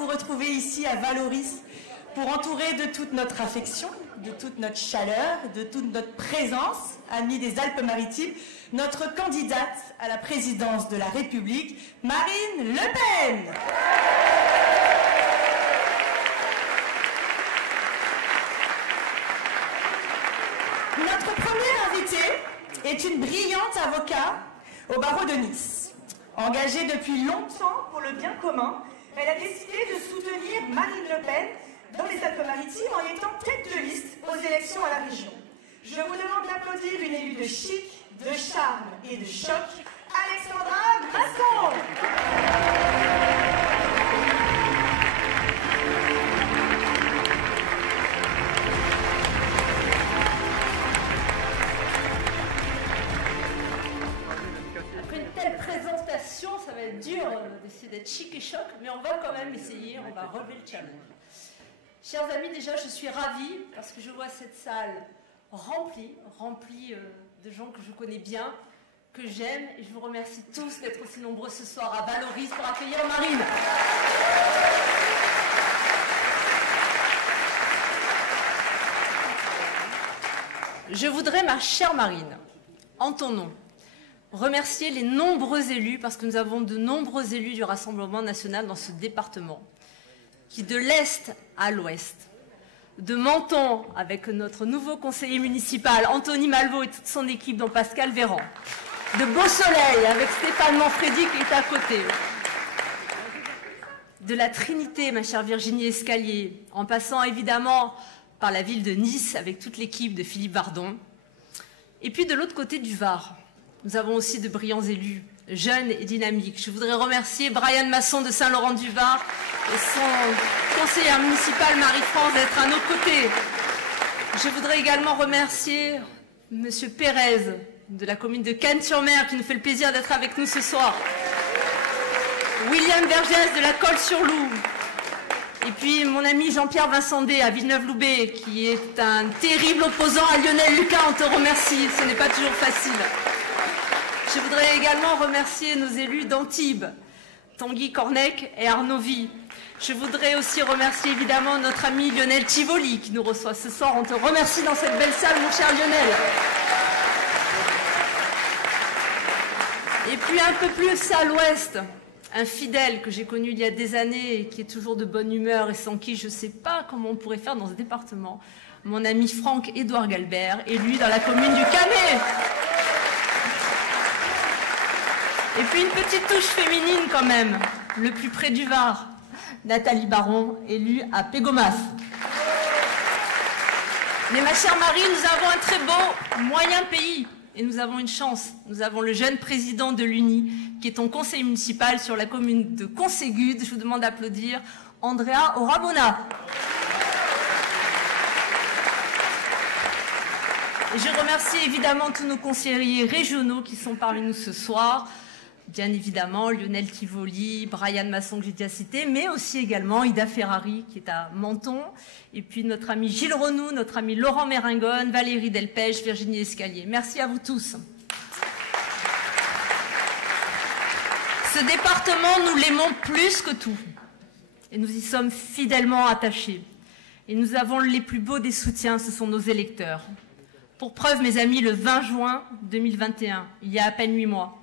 vous retrouver ici à Vallauris pour entourer de toute notre affection, de toute notre chaleur, de toute notre présence, amis des Alpes-Maritimes, notre candidate à la présidence de la République, Marine Le Pen. Notre première invitée est une brillante avocate au barreau de Nice. Engagée depuis longtemps pour le bien commun, elle a décidé de soutenir Marine Le Pen dans les Alpes-Maritimes en étant tête de liste aux élections à la région. Je vous demande d'applaudir une élue de chic, de charme et de choc, Alexandra Masson. Après une telle présentation, ça va être dur d'essayer d'être chic et choc, mais on va quand même essayer, on va relever le challenge. Chers amis, déjà je suis ravie parce que je vois cette salle remplie de gens que je connais bien, que j'aime, et je vous remercie tous d'être aussi nombreux ce soir à Vallauris pour accueillir Marine. Je voudrais, ma chère Marine, en ton nom, remercier les nombreux élus, parce que nous avons de nombreux élus du Rassemblement national dans ce département, qui de l'Est à l'Ouest, de Menton avec notre nouveau conseiller municipal Anthony Malvaux et toute son équipe dont Pascal Véran, de Beau-Soleil avec Stéphane Manfredi qui est à côté, de la Trinité, ma chère Virginie Escalier, en passant évidemment par la ville de Nice avec toute l'équipe de Philippe Vardon, et puis de l'autre côté du Var, nous avons aussi de brillants élus, jeunes et dynamiques. Je voudrais remercier Brian Masson de Saint-Laurent-du-Var et son conseillère municipale Marie-France d'être à nos côtés. Je voudrais également remercier Monsieur Pérez de la commune de Cannes-sur-Mer qui nous fait le plaisir d'être avec nous ce soir. William Vergès de la Colle-sur-Loup. Et puis mon ami Jean-Pierre Vincendé à Villeneuve-Loubet qui est un terrible opposant à Lionel Lucas. On te remercie, ce n'est pas toujours facile. Je voudrais également remercier nos élus d'Antibes, Tanguy Cornec et Arnaud Vie. Je voudrais aussi remercier évidemment notre ami Lionel Tivoli qui nous reçoit ce soir. On te remercie dans cette belle salle, mon cher Lionel. Et puis un peu plus à l'ouest, un fidèle que j'ai connu il y a des années et qui est toujours de bonne humeur et sans qui je ne sais pas comment on pourrait faire dans ce département, mon ami Franck-Édouard Galbert, élu dans la commune du Canet. Et puis une petite touche féminine quand même, le plus près du Var, Nathalie Baron, élue à Pégomas. Mais ma chère Marie, nous avons un très beau moyen pays et nous avons une chance. Nous avons le jeune président de l'UNI qui est ton conseil municipal sur la commune de Conségude. Je vous demande d'applaudir Andrea Orabona. Et je remercie évidemment tous nos conseillers régionaux qui sont parmi nous ce soir. Bien évidemment, Lionel Tivoli, Brian Masson que j'ai déjà cité, mais aussi également Ida Ferrari qui est à Menton, et puis notre ami Gilles Renou, notre ami Laurent Méringone, Valérie Delpech, Virginie Escalier. Merci à vous tous. Ce département, nous l'aimons plus que tout, et nous y sommes fidèlement attachés. Et nous avons les plus beaux des soutiens, ce sont nos électeurs. Pour preuve, mes amis, le 20 juin 2021, il y a à peine 8 mois,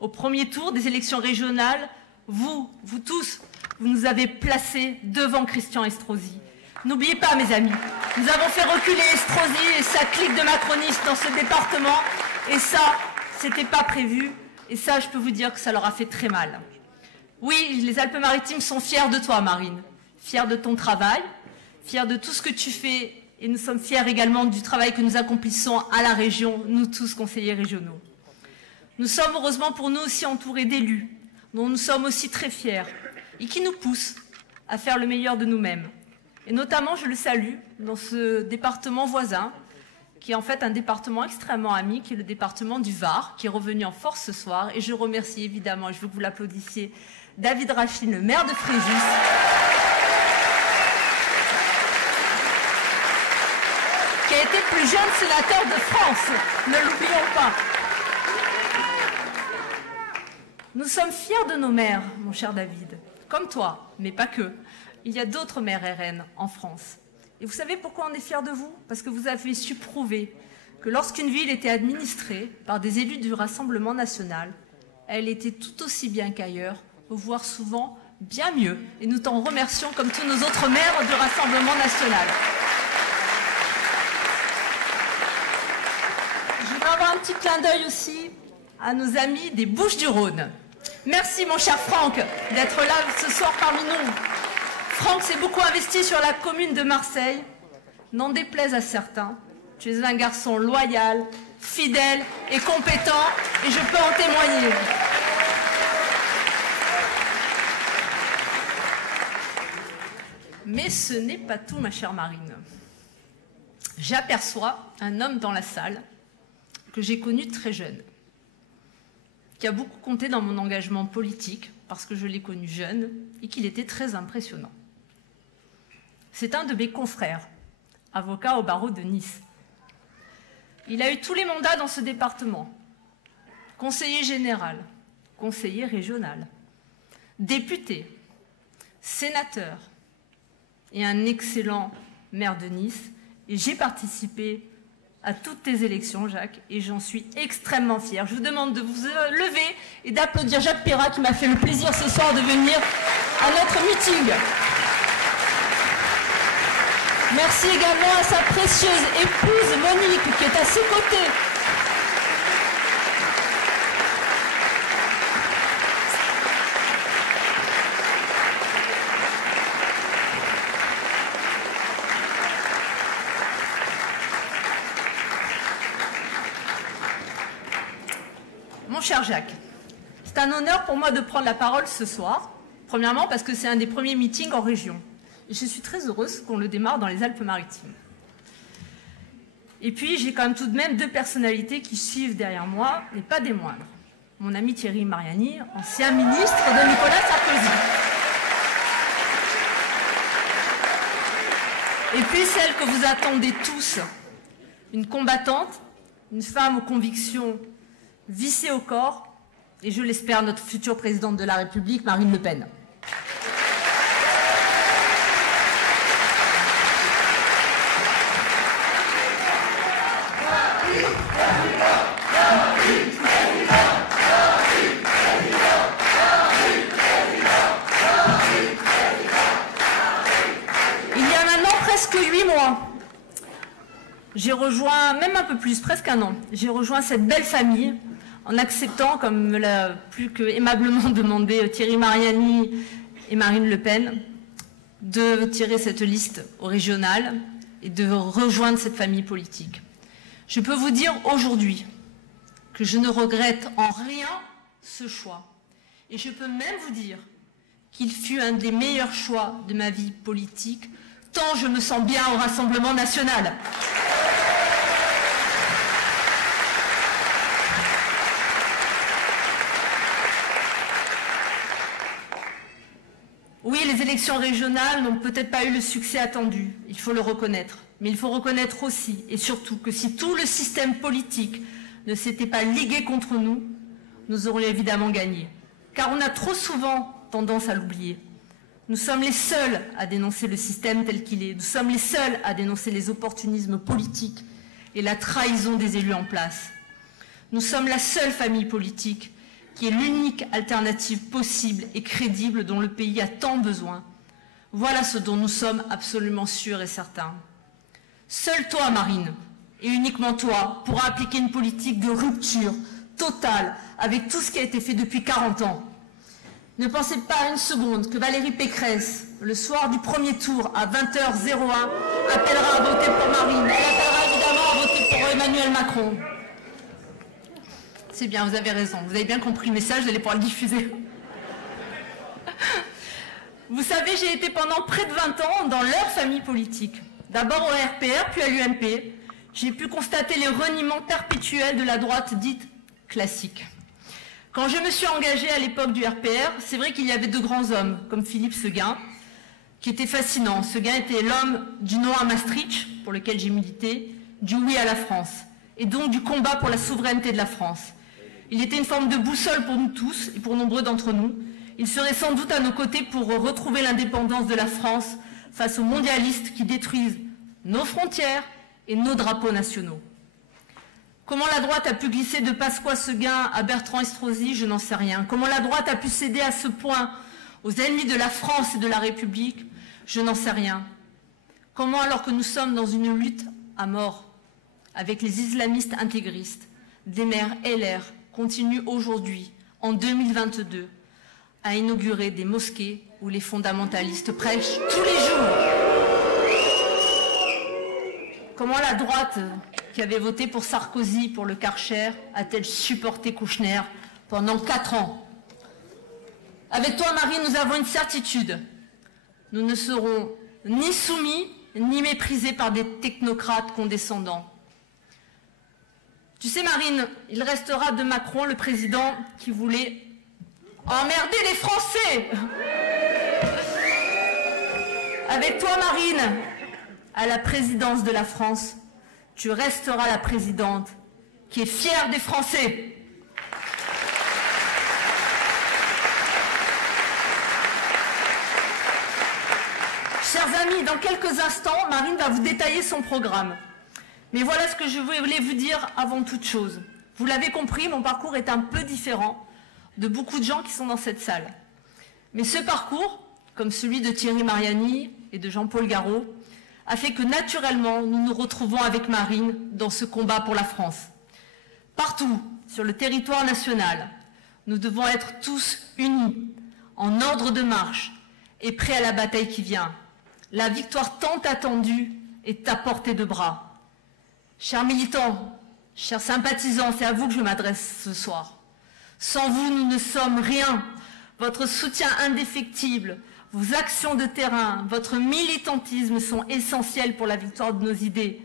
au premier tour des élections régionales, vous tous, vous nous avez placés devant Christian Estrosi. N'oubliez pas, mes amis, nous avons fait reculer Estrosi et sa clique de macronistes dans ce département, et ça, c'était pas prévu, et ça, je peux vous dire que ça leur a fait très mal. Oui, les Alpes-Maritimes sont fiers de toi, Marine, fiers de ton travail, fiers de tout ce que tu fais, et nous sommes fiers également du travail que nous accomplissons à la région, nous tous conseillers régionaux. Nous sommes heureusement pour nous aussi entourés d'élus, dont nous sommes aussi très fiers, et qui nous poussent à faire le meilleur de nous-mêmes. Et notamment, je le salue, dans ce département voisin, qui est en fait un département extrêmement ami, qui est le département du Var, qui est revenu en force ce soir. Et je remercie évidemment, et je veux que vous l'applaudissiez, David Rachlin, le maire de Fréjus, qui a été le plus jeune sénateur de France, ne l'oublions pas. Nous sommes fiers de nos maires, mon cher David, comme toi, mais pas que. il y a d'autres maires RN en France. Et vous savez pourquoi on est fiers de vous? Parce que vous avez su prouver que lorsqu'une ville était administrée par des élus du Rassemblement national, elle était tout aussi bien qu'ailleurs, voire souvent bien mieux. Et nous t'en remercions comme tous nos autres maires du Rassemblement national. Je voudrais avoir un petit clin d'œil aussi à nos amis des Bouches-du-Rhône. Merci mon cher Franck d'être là ce soir parmi nous. Franck s'est beaucoup investi sur la commune de Marseille. N'en déplaise à certains, tu es un garçon loyal, fidèle et compétent, et je peux en témoigner. Mais ce n'est pas tout, ma chère Marine. J'aperçois un homme dans la salle que j'ai connu très jeune, qui a beaucoup compté dans mon engagement politique parce que je l'ai connu jeune et qu'il était très impressionnant. C'est un de mes confrères, avocat au barreau de Nice. Il a eu tous les mandats dans ce département. Conseiller général, conseiller régional, député, sénateur et un excellent maire de Nice. Et j'ai participé à toutes tes élections, Jacques, et j'en suis extrêmement fière. Je vous demande de vous lever et d'applaudir Jacques Perrat qui m'a fait le plaisir ce soir de venir à notre meeting. Merci également à sa précieuse épouse Monique qui est à ses côtés. Mon cher Jacques, c'est un honneur pour moi de prendre la parole ce soir. Premièrement parce que c'est un des premiers meetings en région. Et je suis très heureuse qu'on le démarre dans les Alpes-Maritimes. Et puis, j'ai quand même tout de même deux personnalités qui suivent derrière moi, et pas des moindres. Mon ami Thierry Mariani, ancien ministre de Nicolas Sarkozy. Et puis celle que vous attendez tous, une combattante, une femme aux convictions vissées au corps, et je l'espère, notre future présidente de la République, Marine Le Pen. J'ai rejoint, même un peu plus, presque un an, j'ai rejoint cette belle famille en acceptant, comme me l'a plus que aimablement demandé Thierry Mariani et Marine Le Pen, de tirer cette liste au régional et de rejoindre cette famille politique. Je peux vous dire aujourd'hui que je ne regrette en rien ce choix. Et je peux même vous dire qu'il fut un des meilleurs choix de ma vie politique, tant je me sens bien au Rassemblement national. Oui, les élections régionales n'ont peut-être pas eu le succès attendu, il faut le reconnaître. Mais il faut reconnaître aussi et surtout que si tout le système politique ne s'était pas ligué contre nous, nous aurions évidemment gagné. Car on a trop souvent tendance à l'oublier. Nous sommes les seuls à dénoncer le système tel qu'il est. Nous sommes les seuls à dénoncer les opportunismes politiques et la trahison des élus en place. Nous sommes la seule famille politique qui est l'unique alternative possible et crédible dont le pays a tant besoin. Voilà ce dont nous sommes absolument sûrs et certains. Seul toi, Marine, et uniquement toi, pourras appliquer une politique de rupture totale avec tout ce qui a été fait depuis 40 ans. Ne pensez pas une seconde que Valérie Pécresse, le soir du premier tour à 20h01, appellera à voter pour Marine. Elle appellera évidemment à voter pour Emmanuel Macron. C'est bien, vous avez raison. Vous avez bien compris le message, vous allez pouvoir le diffuser. Vous savez, j'ai été pendant près de 20 ans dans leur famille politique. D'abord au RPR, puis à l'UMP. J'ai pu constater les reniements perpétuels de la droite dite classique. Quand je me suis engagée à l'époque du RPR, c'est vrai qu'il y avait de grands hommes, comme Philippe Séguin, qui était fascinant. Séguin était l'homme du non à Maastricht, pour lequel j'ai milité, du oui à la France, et donc du combat pour la souveraineté de la France. Il était une forme de boussole pour nous tous et pour nombreux d'entre nous. il serait sans doute à nos côtés pour retrouver l'indépendance de la France face aux mondialistes qui détruisent nos frontières et nos drapeaux nationaux. Comment la droite a pu glisser de Pasqua Seguin à Bertrand Estrosi, je n'en sais rien. Comment la droite a pu céder à ce point aux ennemis de la France et de la République, je n'en sais rien. Comment, alors que nous sommes dans une lutte à mort avec les islamistes intégristes, des maires LR continuent aujourd'hui, en 2022, à inaugurer des mosquées où les fondamentalistes prêchent tous les jours. Comment la droite, qui avait voté pour Sarkozy, pour le Karcher, a-t-elle supporté Kouchner pendant 4 ans? Avec toi, Marine, nous avons une certitude. Nous ne serons ni soumis, ni méprisés par des technocrates condescendants. Tu sais, Marine, il restera de Macron le président qui voulait emmerder les Français. Avec toi, Marine, à la présidence de la France, tu resteras la présidente qui est fière des Français. Chers amis, dans quelques instants, Marine va vous détailler son programme. Mais voilà ce que je voulais vous dire avant toute chose. Vous l'avez compris, mon parcours est un peu différent de beaucoup de gens qui sont dans cette salle. Mais ce parcours, comme celui de Thierry Mariani et de Jean-Paul Garot, a fait que naturellement, nous nous retrouvons avec Marine dans ce combat pour la France. Partout, sur le territoire national, nous devons être tous unis, en ordre de marche et prêts à la bataille qui vient. La victoire tant attendue est à portée de bras. Chers militants, chers sympathisants, c'est à vous que je m'adresse ce soir. Sans vous, nous ne sommes rien. Votre soutien indéfectible, vos actions de terrain, votre militantisme sont essentiels pour la victoire de nos idées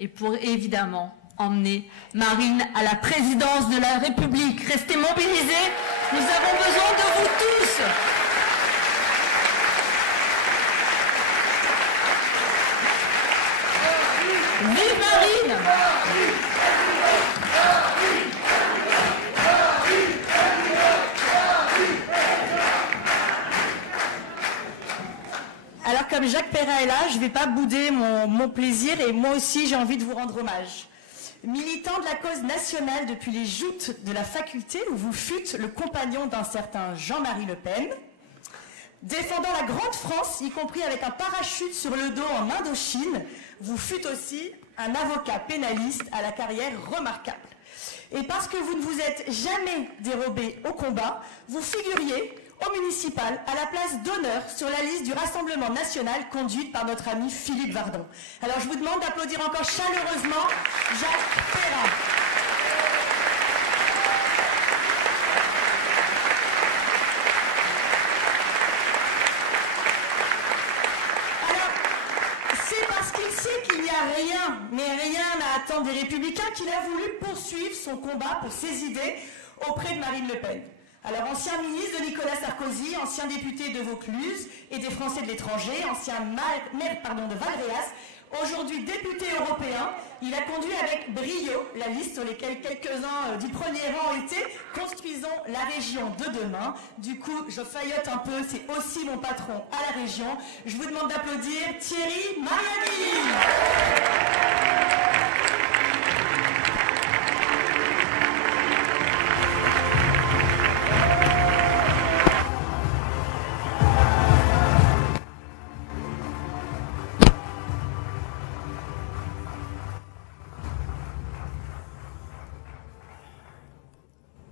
et pour évidemment emmener Marine à la présidence de la République. Restez mobilisés, nous avons besoin de vous tous. Vive Marine! Alors comme Jacques Perrin est là, je ne vais pas bouder mon plaisir et moi aussi j'ai envie de vous rendre hommage. Militant de la cause nationale depuis les joutes de la faculté où vous fûtes le compagnon d'un certain Jean-Marie Le Pen, défendant la grande France, y compris avec un parachute sur le dos en Indochine, vous fûtes aussi un avocat pénaliste à la carrière remarquable. Et parce que vous ne vous êtes jamais dérobé au combat, vous figuriez au municipal à la place d'honneur sur la liste du Rassemblement national conduite par notre ami Philippe Vardon. Alors je vous demande d'applaudir encore chaleureusement Jacques Perrin. Qu'il n'y a rien, mais rien à attendre des Républicains, qu'il a voulu poursuivre son combat pour ses idées auprès de Marine Le Pen. Alors, ancien ministre de Nicolas Sarkozy, ancien député de Vaucluse et des Français de l'étranger, ancien maire de Valréas, aujourd'hui député européen, il a conduit avec brio la liste sur laquelle quelques-uns du premier rang étaient « Construisons la région de demain ». Du coup, je faillote un peu, c'est aussi mon patron à la région. Je vous demande d'applaudir Thierry Mariani.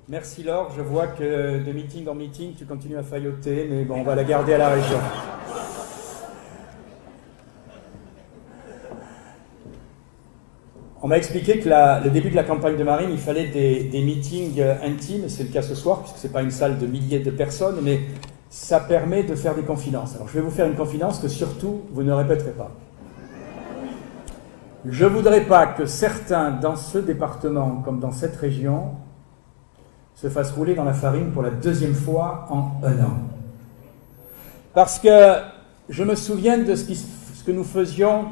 Merci Laure, je vois que de meeting en meeting, tu continues à failloter, mais bon, on va la garder à la région. On m'a expliqué que le début de la campagne de Marine, il fallait des meetings intimes, c'est le cas ce soir, puisque ce n'est pas une salle de milliers de personnes, mais ça permet de faire des confidences. Alors je vais vous faire une confidence que surtout, vous ne répéterez pas. Je ne voudrais pas que certains dans ce département, comme dans cette région, se fasse rouler dans la farine pour la deuxième fois en 1 an. Parce que je me souviens de ce que nous faisions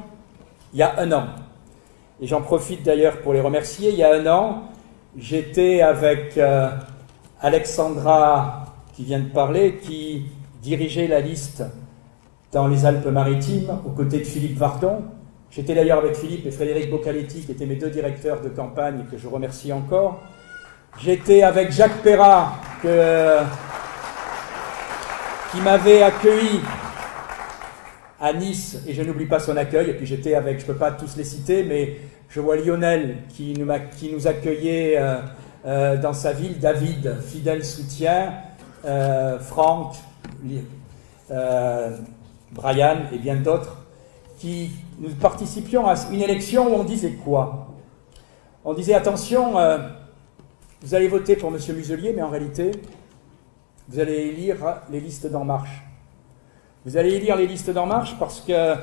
il y a 1 an. Et j'en profite d'ailleurs pour les remercier. Il y a 1 an, j'étais avec Alexandra qui vient de parler, qui dirigeait la liste dans les Alpes-Maritimes, aux côtés de Philippe Vardon. J'étais d'ailleurs avec Philippe et Frédéric Boccaletti, qui étaient mes 2 directeurs de campagne, et que je remercie encore. J'étais avec Jacques Perrat, qui m'avait accueilli à Nice, et je n'oublie pas son accueil. Et puis j'étais avec, je ne peux pas tous les citer, mais je vois Lionel qui nous accueillait dans sa ville, David, fidèle soutien, Franck, Brian et bien d'autres, qui nous participions à une élection où on disait quoi? On disait attention, vous allez voter pour M. Muselier, mais en réalité, vous allez lire les listes d'En Marche. Vous allez lire les listes d'En Marche parce que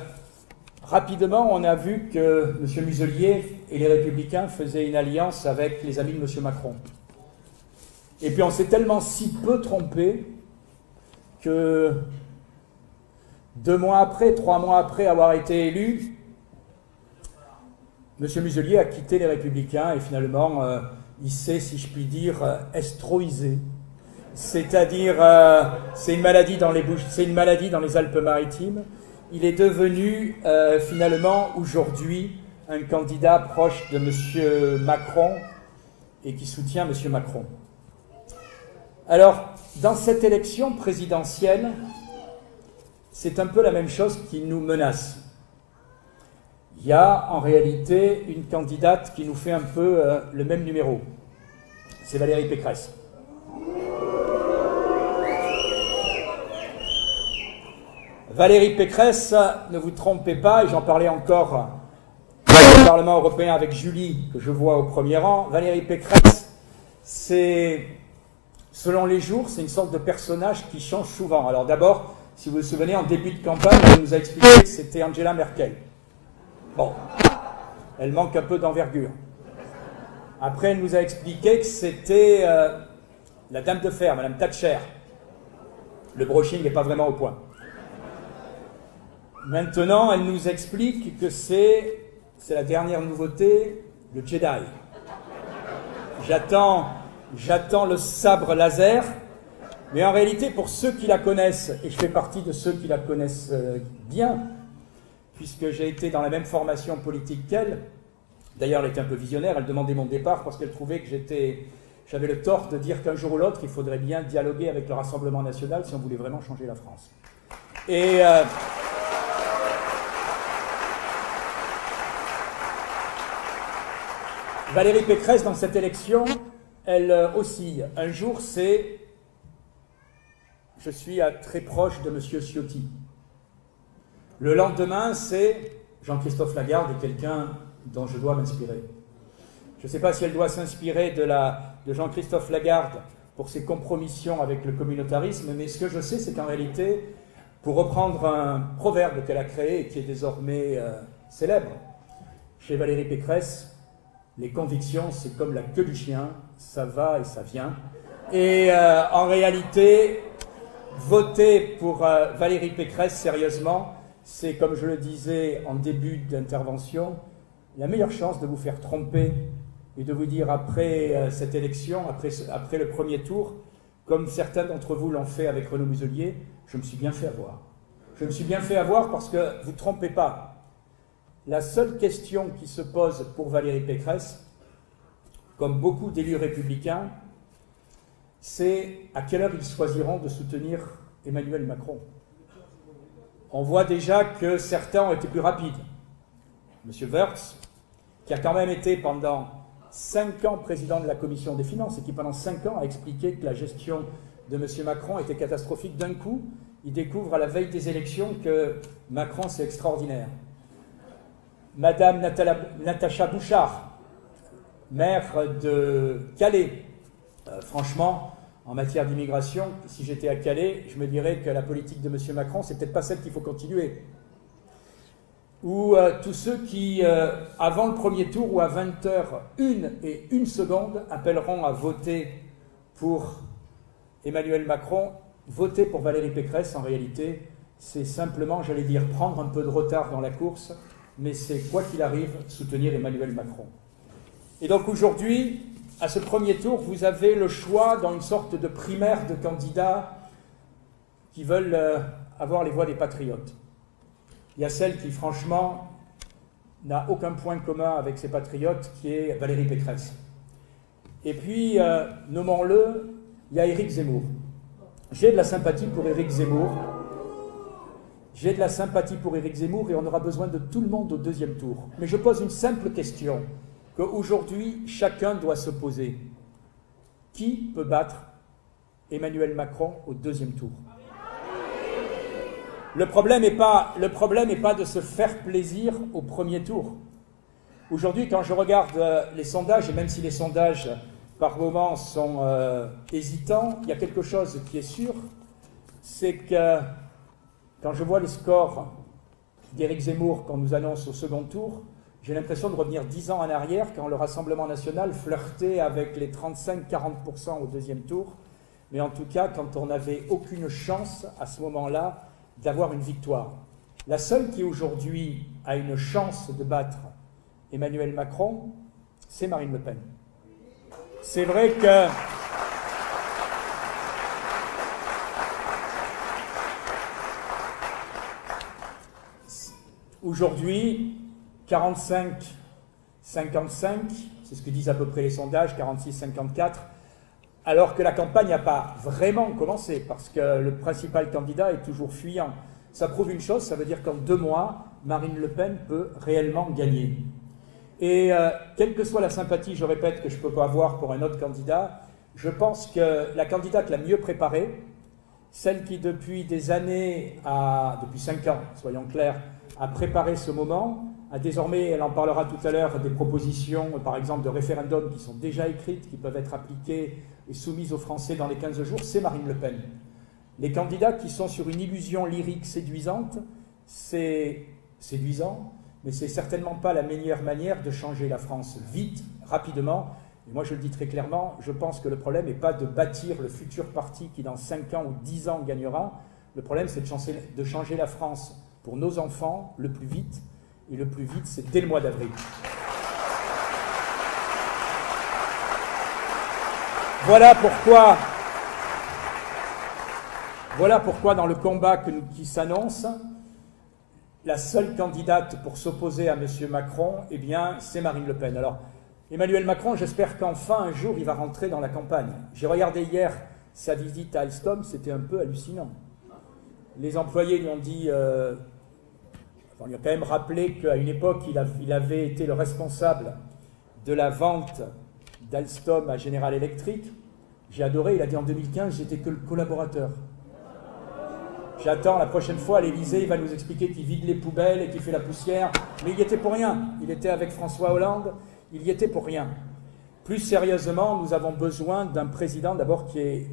rapidement, on a vu que M. Muselier et les Républicains faisaient une alliance avec les amis de M. Macron. Et puis on s'est tellement si peu trompé que 2 mois après, 3 mois après avoir été élu, M. Muselier a quitté les Républicains et finalement, il s'est, si je puis dire, estroïsé. C'est-à-dire, c'est une maladie dans les Alpes-Maritimes. Il est devenu finalement aujourd'hui un candidat proche de M. Macron et qui soutient M. Macron. Alors, dans cette élection présidentielle, c'est un peu la même chose qui nous menace. Il y a en réalité une candidate qui nous fait un peu le même numéro. C'est Valérie Pécresse. Valérie Pécresse, ne vous trompez pas, et j'en parlais encore au Parlement européen avec Julie, que je vois au premier rang. Valérie Pécresse, c'est, selon les jours, c'est une sorte de personnage qui change souvent. Alors d'abord, si vous vous souvenez, en début de campagne, elle nous a expliqué que c'était Angela Merkel. Bon, elle manque un peu d'envergure. Après, elle nous a expliqué que c'était la dame de fer, Madame Thatcher. Le brushing n'est pas vraiment au point. Maintenant, elle nous explique que c'est la dernière nouveauté, le Jedi. J'attends le sabre laser, mais en réalité, pour ceux qui la connaissent, et je fais partie de ceux qui la connaissent bien, puisque j'ai été dans la même formation politique qu'elle, d'ailleurs elle était un peu visionnaire, elle demandait mon départ parce qu'elle trouvait que j'avais le tort de dire qu'un jour ou l'autre, il faudrait bien dialoguer avec le Rassemblement national si on voulait vraiment changer la France. Et Valérie Pécresse, dans cette élection, elle oscille. Un jour, c'est « je suis très proche de M. Ciotti ». Le lendemain, c'est « Jean-Christophe Lagarde est quelqu'un dont je dois m'inspirer ». Je ne sais pas si elle doit s'inspirer de Jean-Christophe Lagarde pour ses compromissions avec le communautarisme, mais ce que je sais, c'est qu'en réalité, pour reprendre un proverbe qu'elle a créé et qui est désormais célèbre, chez Valérie Pécresse, les convictions, c'est comme la queue du chien, ça va et ça vient. Et en réalité, voter pour Valérie Pécresse, sérieusement, c'est, comme je le disais en début d'intervention, la meilleure chance de vous faire tromper et de vous dire après cette élection, après le premier tour, comme certains d'entre vous l'ont fait avec Renaud Muselier, je me suis bien fait avoir. Je me suis bien fait avoir parce que, vous ne trompez pas, la seule question qui se pose pour Valérie Pécresse, comme beaucoup d'élus républicains, c'est à quelle heure ils choisiront de soutenir Emmanuel Macron. On voit déjà que certains ont été plus rapides. M. Wörth, qui a quand même été pendant 5 ans président de la Commission des Finances et qui pendant 5 ans a expliqué que la gestion de M. Macron était catastrophique, d'un coup, il découvre à la veille des élections que Macron c'est extraordinaire. Madame Natacha Bouchard, maire de Calais, franchement, en matière d'immigration, si j'étais à Calais, je me dirais que la politique de M. Macron, c'est peut-être pas celle qu'il faut continuer. Ou tous ceux qui, avant le premier tour ou à 20h01 appelleront à voter pour Emmanuel Macron, voter pour Valérie Pécresse, en réalité, c'est simplement, j'allais dire, prendre un peu de retard dans la course, mais c'est, quoi qu'il arrive, soutenir Emmanuel Macron. Et donc aujourd'hui, à ce premier tour, vous avez le choix dans une sorte de primaire de candidats qui veulent avoir les voix des patriotes. Il y a celle qui, franchement, n'a aucun point commun avec ces patriotes, qui est Valérie Pécresse. Et puis, nommons-le, il y a Éric Zemmour. J'ai de la sympathie pour Éric Zemmour. J'ai de la sympathie pour Éric Zemmour et on aura besoin de tout le monde au deuxième tour. Mais je pose une simple question qu'aujourd'hui, chacun doit se poser. Qui peut battre Emmanuel Macron au deuxième tour? Le problème n'est pas de se faire plaisir au premier tour. Aujourd'hui, quand je regarde les sondages, et même si les sondages par moments sont hésitants, il y a quelque chose qui est sûr, c'est que quand je vois les scores d'Éric Zemmour qu'on nous annonce au second tour, j'ai l'impression de revenir 10 ans en arrière quand le Rassemblement national flirtait avec les 35-40% au deuxième tour. Mais en tout cas, quand on n'avait aucune chance à ce moment-là d'avoir une victoire. La seule qui aujourd'hui a une chance de battre Emmanuel Macron, c'est Marine Le Pen. C'est vrai que aujourd'hui, 45-55, c'est ce que disent à peu près les sondages, 46-54, alors que la campagne n'a pas vraiment commencé, parce que le principal candidat est toujours fuyant. Ça prouve une chose, ça veut dire qu'en 2 mois, Marine Le Pen peut réellement gagner. Et quelle que soit la sympathie, je répète, que je ne peux pas avoir pour un autre candidat, je pense que la candidate la mieux préparée, celle qui depuis des années, depuis 5 ans, soyons clairs, a préparé ce moment, a désormais, elle en parlera tout à l'heure, des propositions, par exemple, de référendum qui sont déjà écrites, qui peuvent être appliquées et soumises aux Français dans les 15 jours, c'est Marine Le Pen. Les candidats qui sont sur une illusion lyrique séduisante, c'est séduisant, mais c'est certainement pas la meilleure manière de changer la France vite, rapidement. Et moi, je le dis très clairement, je pense que le problème n'est pas de bâtir le futur parti qui, dans 5 ans ou 10 ans, gagnera. Le problème, c'est de changer la France pour nos enfants le plus vite. Et le plus vite, c'est dès le mois d'avril. Voilà pourquoi dans le combat qui s'annonce, la seule candidate pour s'opposer à M. Macron, eh bien, c'est Marine Le Pen. Alors, Emmanuel Macron, j'espère qu'enfin, un jour, il va rentrer dans la campagne. J'ai regardé hier sa visite à Alstom, c'était un peu hallucinant. Les employés lui ont dit... on lui a quand même rappelé qu'à une époque, il avait été le responsable de la vente d'Alstom à General Electric. J'ai adoré, il a dit en 2015, j'étais que le collaborateur. J'attends la prochaine fois à l'Élysée, il va nous expliquer qu'il vide les poubelles et qu'il fait la poussière. Mais il y était pour rien. Il était avec François Hollande, il y était pour rien. Plus sérieusement, nous avons besoin d'un président d'abord qui ait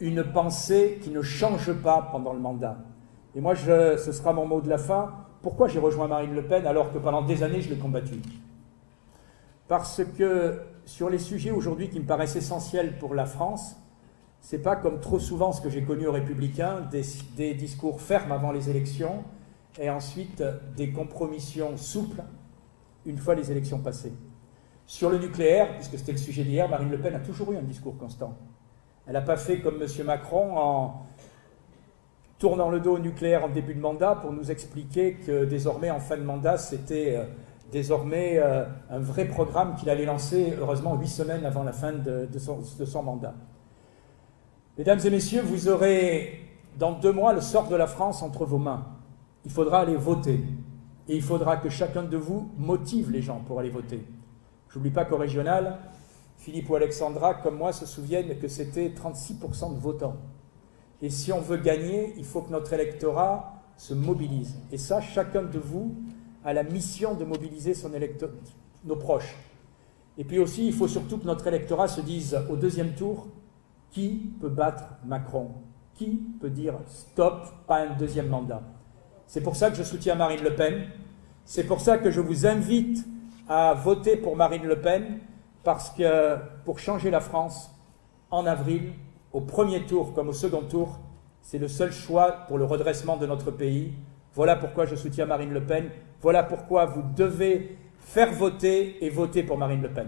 une pensée qui ne change pas pendant le mandat. Et moi, ce sera mon mot de la fin. Pourquoi j'ai rejoint Marine Le Pen alors que pendant des années, je l'ai combattue? Parce que sur les sujets aujourd'hui qui me paraissent essentiels pour la France, ce n'est pas comme trop souvent ce que j'ai connu aux Républicains, des discours fermes avant les élections et ensuite des compromissions souples une fois les élections passées. Sur le nucléaire, puisque c'était le sujet d'hier, Marine Le Pen a toujours eu un discours constant. Elle n'a pas fait comme M. Macron en tournant le dos au nucléaire en début de mandat pour nous expliquer que désormais, en fin de mandat, c'était désormais un vrai programme qu'il allait lancer, heureusement, 8 semaines avant la fin de son mandat. Mesdames et messieurs, vous aurez dans 2 mois le sort de la France entre vos mains. Il faudra aller voter. Et il faudra que chacun de vous motive les gens pour aller voter. Je n'oublie pas qu'au régional, Philippe ou Alexandra, comme moi, se souviennent que c'était 36% de votants. Et si on veut gagner, il faut que notre électorat se mobilise. Et ça, chacun de vous a la mission de mobiliser nos proches. Et puis aussi, il faut surtout que notre électorat se dise au deuxième tour, qui peut battre Macron? Qui peut dire stop, pas un deuxième mandat? C'est pour ça que je soutiens Marine Le Pen. C'est pour ça que je vous invite à voter pour Marine Le Pen, parce que pour changer la France, en avril, au premier tour comme au second tour, c'est le seul choix pour le redressement de notre pays. Voilà pourquoi je soutiens Marine Le Pen. Voilà pourquoi vous devez faire voter et voter pour Marine Le Pen.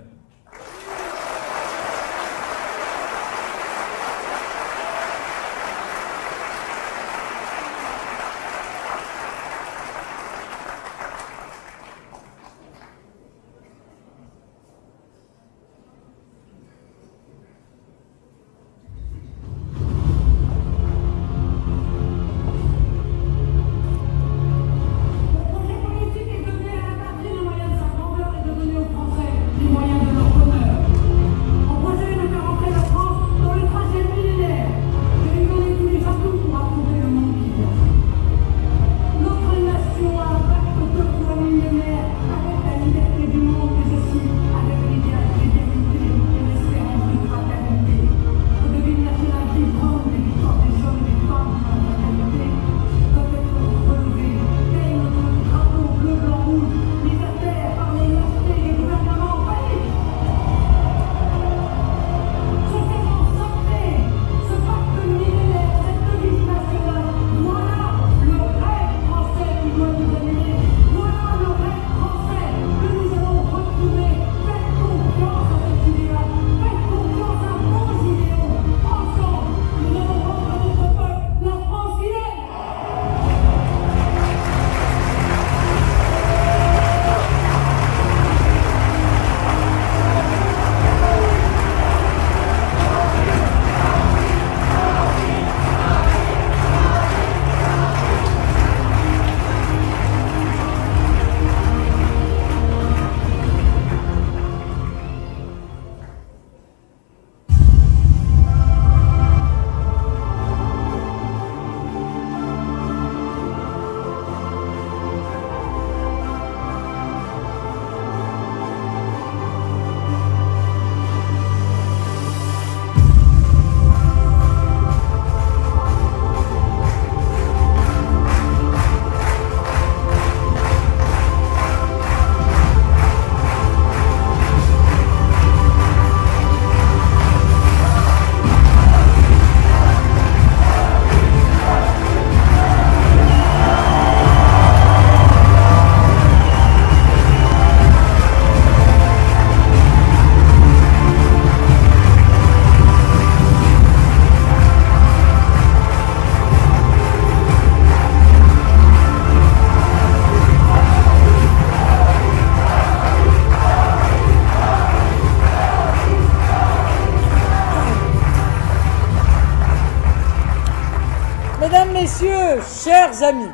chers amis,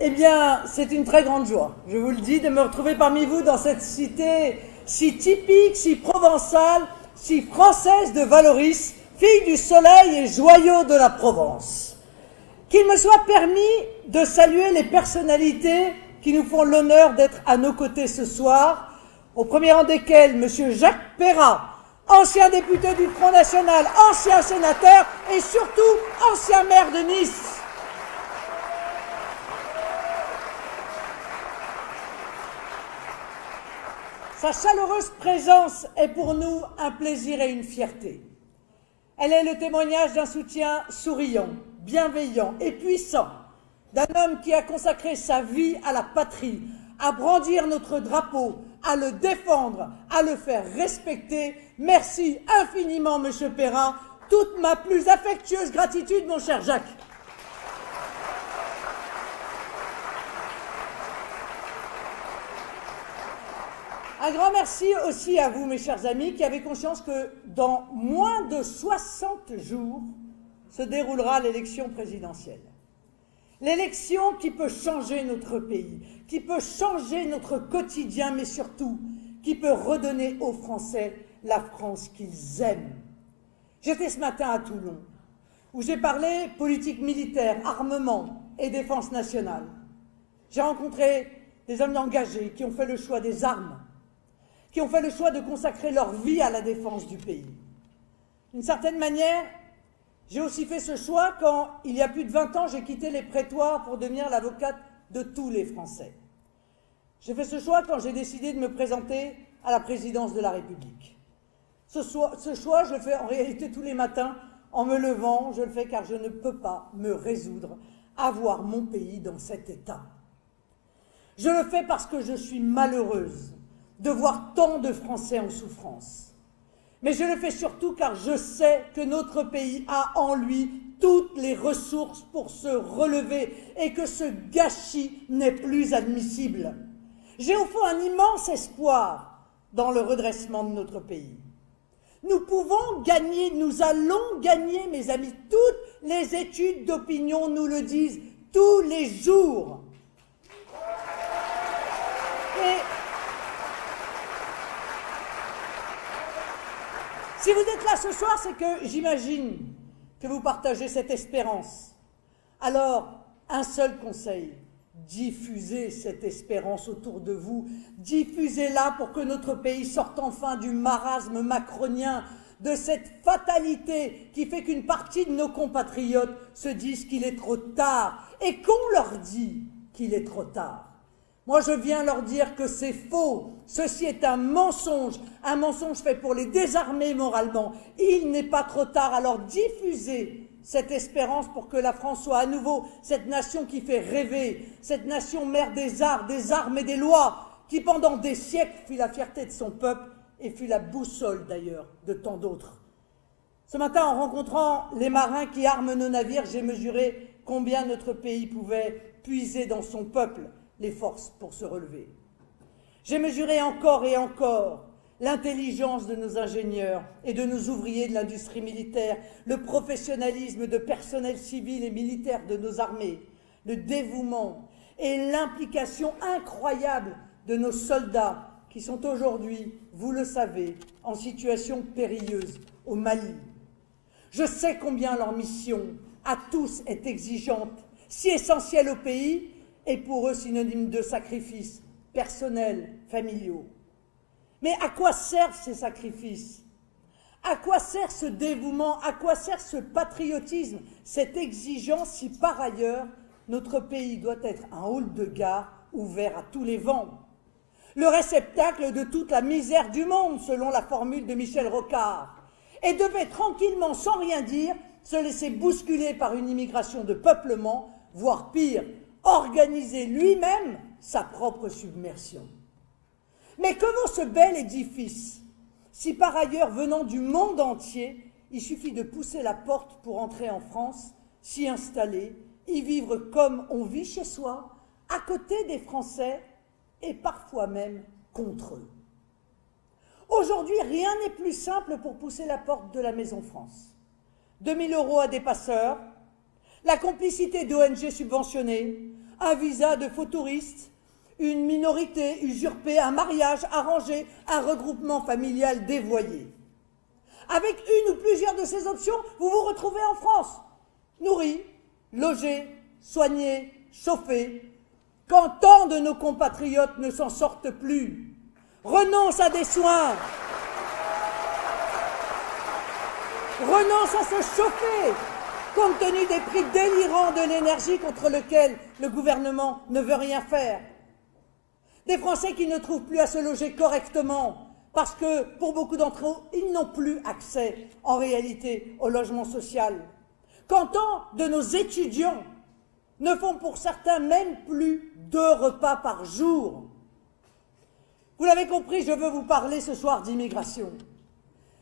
eh bien, c'est une très grande joie, je vous le dis, de me retrouver parmi vous dans cette cité si typique, si provençale, si française de Valoris, fille du soleil et joyau de la Provence. Qu'il me soit permis de saluer les personnalités qui nous font l'honneur d'être à nos côtés ce soir, au premier rang desquels M. Jacques Perrat, ancien député du Front National, ancien sénateur et surtout ancien maire de Nice. Sa chaleureuse présence est pour nous un plaisir et une fierté. Elle est le témoignage d'un soutien souriant, bienveillant et puissant, d'un homme qui a consacré sa vie à la patrie, à brandir notre drapeau, à le défendre, à le faire respecter. Merci infiniment, Monsieur Perrat. Toute ma plus affectueuse gratitude, mon cher Jacques. Un grand merci aussi à vous, mes chers amis, qui avez conscience que dans moins de 60 jours se déroulera l'élection présidentielle. L'élection qui peut changer notre pays, qui peut changer notre quotidien, mais surtout qui peut redonner aux Français la France qu'ils aiment. J'étais ce matin à Toulon, où j'ai parlé politique militaire, armement et défense nationale. J'ai rencontré des hommes engagés qui ont fait le choix des armes, qui ont fait le choix de consacrer leur vie à la défense du pays. D'une certaine manière, j'ai aussi fait ce choix quand, il y a plus de 20 ans, j'ai quitté les prétoires pour devenir l'avocate de tous les Français. J'ai fait ce choix quand j'ai décidé de me présenter à la présidence de la République. Ce choix, je le fais en réalité tous les matins en me levant. Je le fais car je ne peux pas me résoudre à voir mon pays dans cet état. Je le fais parce que je suis malheureuse de voir tant de Français en souffrance. Mais je le fais surtout car je sais que notre pays a en lui toutes les ressources pour se relever et que ce gâchis n'est plus admissible. J'ai au fond un immense espoir dans le redressement de notre pays. Nous pouvons gagner, nous allons gagner, mes amis. Toutes les études d'opinion nous le disent tous les jours. Et si vous êtes là ce soir, c'est que j'imagine que vous partagez cette espérance. Alors, un seul conseil, diffusez cette espérance autour de vous, diffusez-la pour que notre pays sorte enfin du marasme macronien, de cette fatalité qui fait qu'une partie de nos compatriotes se disent qu'il est trop tard et qu'on leur dit qu'il est trop tard. Moi, je viens leur dire que c'est faux. Ceci est un mensonge fait pour les désarmer moralement. Il n'est pas trop tard, alors diffusez cette espérance pour que la France soit à nouveau cette nation qui fait rêver, cette nation mère des arts, des armes et des lois, qui pendant des siècles fut la fierté de son peuple et fut la boussole d'ailleurs de tant d'autres. Ce matin, en rencontrant les marins qui arment nos navires, j'ai mesuré combien notre pays pouvait puiser dans son peuple les forces pour se relever. J'ai mesuré encore et encore l'intelligence de nos ingénieurs et de nos ouvriers de l'industrie militaire, le professionnalisme de personnel civil et militaire de nos armées, le dévouement et l'implication incroyable de nos soldats qui sont aujourd'hui, vous le savez, en situation périlleuse au Mali. Je sais combien leur mission à tous est exigeante, si essentielle au pays, et pour eux synonyme de sacrifices personnels, familiaux. Mais à quoi servent ces sacrifices? À quoi sert ce dévouement? À quoi sert ce patriotisme, cette exigence si par ailleurs notre pays doit être un hall de gare ouvert à tous les vents? Le réceptacle de toute la misère du monde, selon la formule de Michel Rocard, et devait tranquillement, sans rien dire, se laisser bousculer par une immigration de peuplement, voire pire, organiser lui-même sa propre submersion. Mais que vaut ce bel édifice si par ailleurs, venant du monde entier, il suffit de pousser la porte pour entrer en France, s'y installer, y vivre comme on vit chez soi, à côté des Français et parfois même contre eux. Aujourd'hui, rien n'est plus simple pour pousser la porte de la Maison France. 2 000 € à des passeurs, la complicité d'ONG subventionnées, un visa de faux touristes, une minorité usurpée, un mariage arrangé, un regroupement familial dévoyé. Avec une ou plusieurs de ces options, vous vous retrouvez en France, nourris, logés, soignés, chauffés, quand tant de nos compatriotes ne s'en sortent plus, renoncent à des soins, renoncent à se chauffer, compte tenu des prix délirants de l'énergie contre lesquels le gouvernement ne veut rien faire. Des Français qui ne trouvent plus à se loger correctement parce que, pour beaucoup d'entre eux, ils n'ont plus accès, en réalité, au logement social. Quand tant de nos étudiants ne font pour certains même plus 2 repas par jour. Vous l'avez compris, je veux vous parler ce soir d'immigration.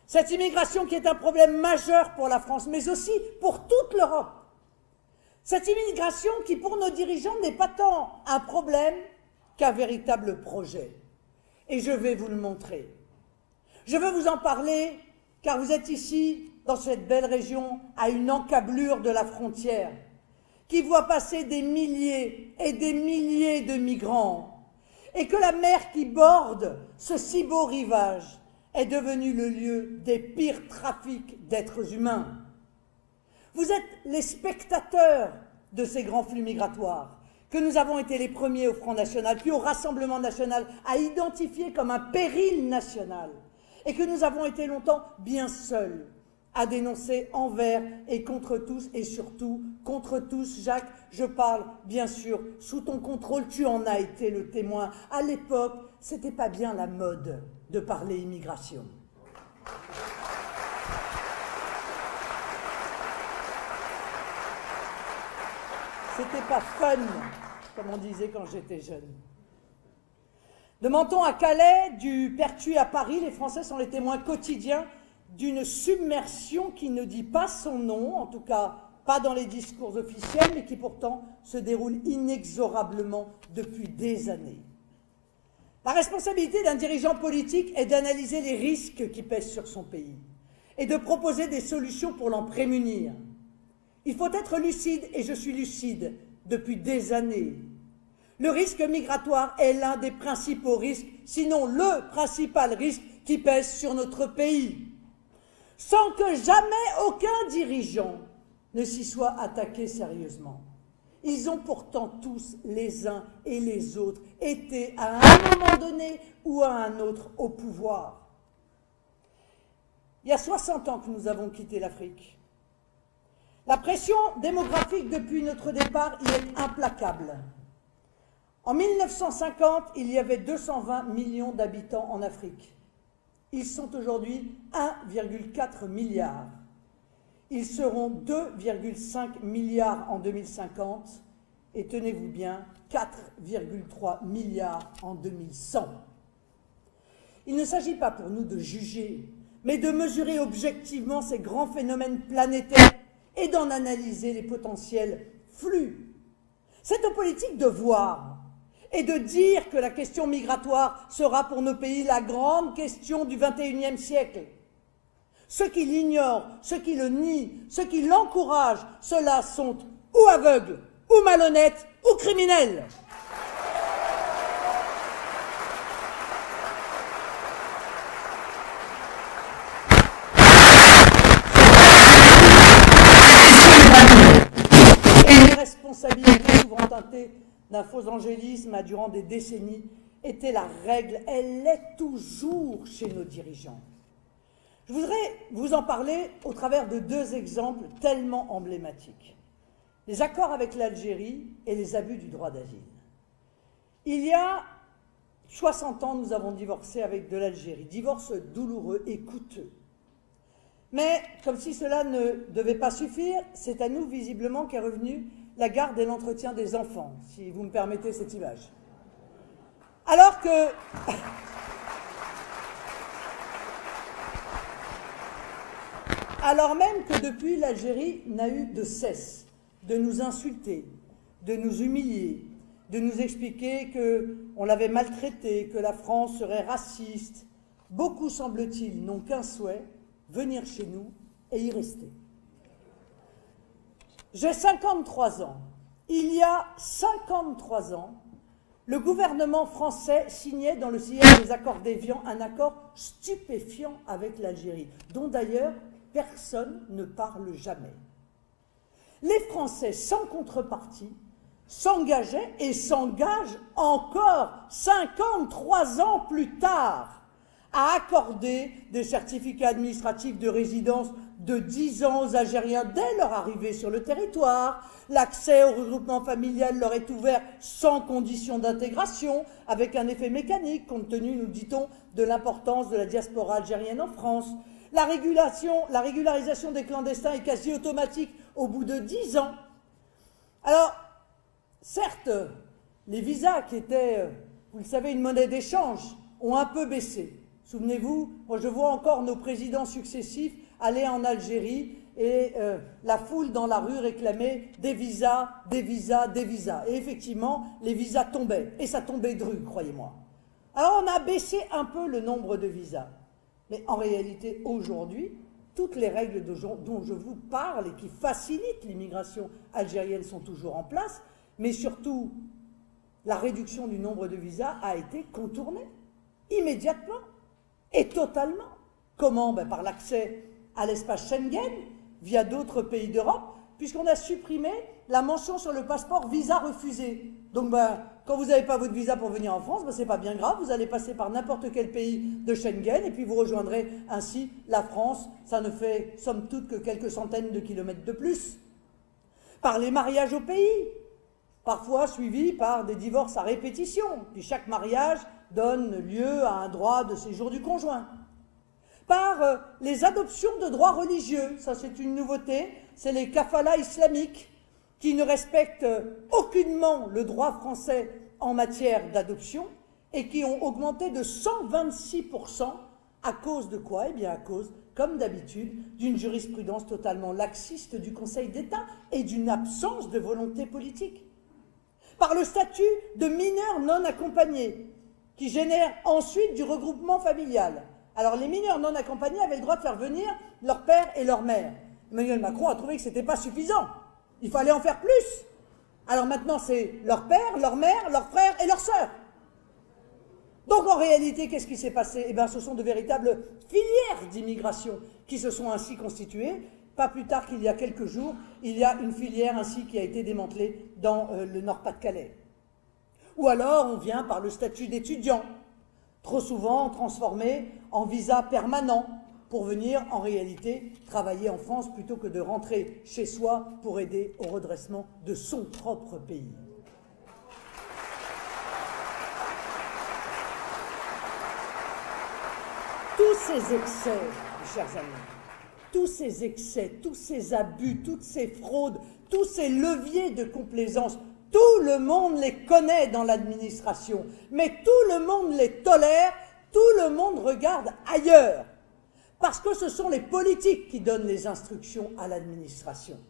Cette immigration qui est un problème majeur pour la France, mais aussi pour toute l'Europe. Cette immigration qui, pour nos dirigeants, n'est pas tant un problème qu'un véritable projet. Et je vais vous le montrer. Je veux vous en parler car vous êtes ici, dans cette belle région, à une encablure de la frontière, qui voit passer des milliers et des milliers de migrants, et que la mer qui borde ce si beau rivage est devenue le lieu des pires trafics d'êtres humains. Vous êtes les spectateurs de ces grands flux migratoires, que nous avons été les premiers au Front National, puis au Rassemblement National, à identifier comme un péril national, et que nous avons été longtemps bien seuls à dénoncer envers et contre tous, et surtout contre tous. Jacques, je parle bien sûr sous ton contrôle, tu en as été le témoin. À l'époque, c'était pas bien la mode de parler immigration. C'était pas fun, comme on disait quand j'étais jeune. De Menton à Calais, du Pertuis à Paris, les Français sont les témoins quotidiens d'une submersion qui ne dit pas son nom, en tout cas pas dans les discours officiels, mais qui pourtant se déroule inexorablement depuis des années. La responsabilité d'un dirigeant politique est d'analyser les risques qui pèsent sur son pays et de proposer des solutions pour l'en prémunir. Il faut être lucide, et je suis lucide depuis des années. Le risque migratoire est l'un des principaux risques, sinon le principal risque qui pèse sur notre pays, sans que jamais aucun dirigeant ne s'y soit attaqué sérieusement. Ils ont pourtant tous, les uns et les autres, été à un moment donné ou à un autre au pouvoir. Il y a 60 ans que nous avons quitté l'Afrique. La pression démographique depuis notre départ y est implacable. En 1950, il y avait 220 millions d'habitants en Afrique. Ils sont aujourd'hui 1,4 milliard. Ils seront 2,5 milliards en 2050 et, tenez-vous bien, 4,3 milliards en 2100. Il ne s'agit pas pour nous de juger, mais de mesurer objectivement ces grands phénomènes planétaires et d'en analyser les potentiels flux. C'est aux politiques de voir et de dire que la question migratoire sera pour nos pays la grande question du XXIe siècle. Ceux qui l'ignorent, ceux qui le nient, ceux qui l'encouragent, ceux-là sont ou aveugles, ou malhonnêtes, ou criminels. Les responsabilités souvent teintées d'un faux angélisme durant des décennies était la règle, elle l'est toujours chez nos dirigeants. Je voudrais vous en parler au travers de 2 exemples tellement emblématiques. Les accords avec l'Algérie et les abus du droit d'asile. Il y a 60 ans, nous avons divorcé avec de l'Algérie. Divorce douloureux et coûteux. Mais comme si cela ne devait pas suffire, c'est à nous visiblement qu'est revenue la garde et l'entretien des enfants, si vous me permettez cette image. Alors même que depuis, l'Algérie n'a eu de cesse de nous insulter, de nous humilier, de nous expliquer qu'on l'avait maltraité, que la France serait raciste. Beaucoup, semble-t-il, n'ont qu'un souhait, venir chez nous et y rester. J'ai 53 ans. Il y a 53 ans, le gouvernement français signait dans le sillage des accords d'Évian un accord stupéfiant avec l'Algérie, dont d'ailleurs personne ne parle jamais. Les Français, sans contrepartie, s'engageaient et s'engagent encore 53 ans plus tard à accorder des certificats administratifs de résidence de 10 ans aux Algériens dès leur arrivée sur le territoire. L'accès au regroupement familial leur est ouvert sans condition d'intégration, avec un effet mécanique, compte tenu, nous dit-on, de l'importance de la diaspora algérienne en France. La régularisation des clandestins est quasi automatique au bout de 10 ans. Alors, certes, les visas qui étaient, vous le savez, une monnaie d'échange, ont un peu baissé. Souvenez-vous, moi je vois encore nos présidents successifs aller en Algérie et la foule dans la rue réclamait des visas, des visas, des visas. Et effectivement, les visas tombaient. Et ça tombait de rue, croyez-moi. Alors on a baissé un peu le nombre de visas. Mais en réalité, aujourd'hui, toutes les règles dont je vous parle et qui facilitent l'immigration algérienne sont toujours en place. Mais surtout, la réduction du nombre de visas a été contournée immédiatement et totalement. Comment? Ben, par l'accès à l'espace Schengen, via d'autres pays d'Europe, puisqu'on a supprimé la mention sur le passeport visa refusé. Donc, ben, quand vous n'avez pas votre visa pour venir en France, ben, ce n'est pas bien grave, vous allez passer par n'importe quel pays de Schengen, et puis vous rejoindrez ainsi la France. Ça ne fait, somme toute, que quelques centaines de kilomètres de plus. Par les mariages au pays, parfois suivis par des divorces à répétition, puis chaque mariage donne lieu à un droit de séjour du conjoint. Par les adoptions de droits religieux, ça c'est une nouveauté, c'est les kafalas islamiques qui ne respectent aucunement le droit français en matière d'adoption et qui ont augmenté de 126% à cause de quoi? Eh bien à cause, comme d'habitude, d'une jurisprudence totalement laxiste du Conseil d'État et d'une absence de volonté politique. Par le statut de mineur non accompagné, qui génère ensuite du regroupement familial. Alors les mineurs non accompagnés avaient le droit de faire venir leur père et leur mère. Emmanuel Macron a trouvé que ce n'était pas suffisant. Il fallait en faire plus. Alors maintenant c'est leur père, leur mère, leur frère et leur sœur. Donc en réalité, qu'est-ce qui s'est passé? Eh bien ce sont de véritables filières d'immigration qui se sont ainsi constituées. Pas plus tard qu'il y a quelques jours, il y a une filière ainsi qui a été démantelée dans le Nord-Pas-de-Calais. Ou alors on vient par le statut d'étudiant, trop souvent transformé en visa permanent pour venir en réalité travailler en France plutôt que de rentrer chez soi pour aider au redressement de son propre pays. Tous ces excès, mes chers amis, tous ces excès, tous ces abus, toutes ces fraudes, tous ces leviers de complaisance, tout le monde les connaît dans l'administration, mais tout le monde les tolère, tout le monde regarde ailleurs, parce que ce sont les politiques qui donnent les instructions à l'administration.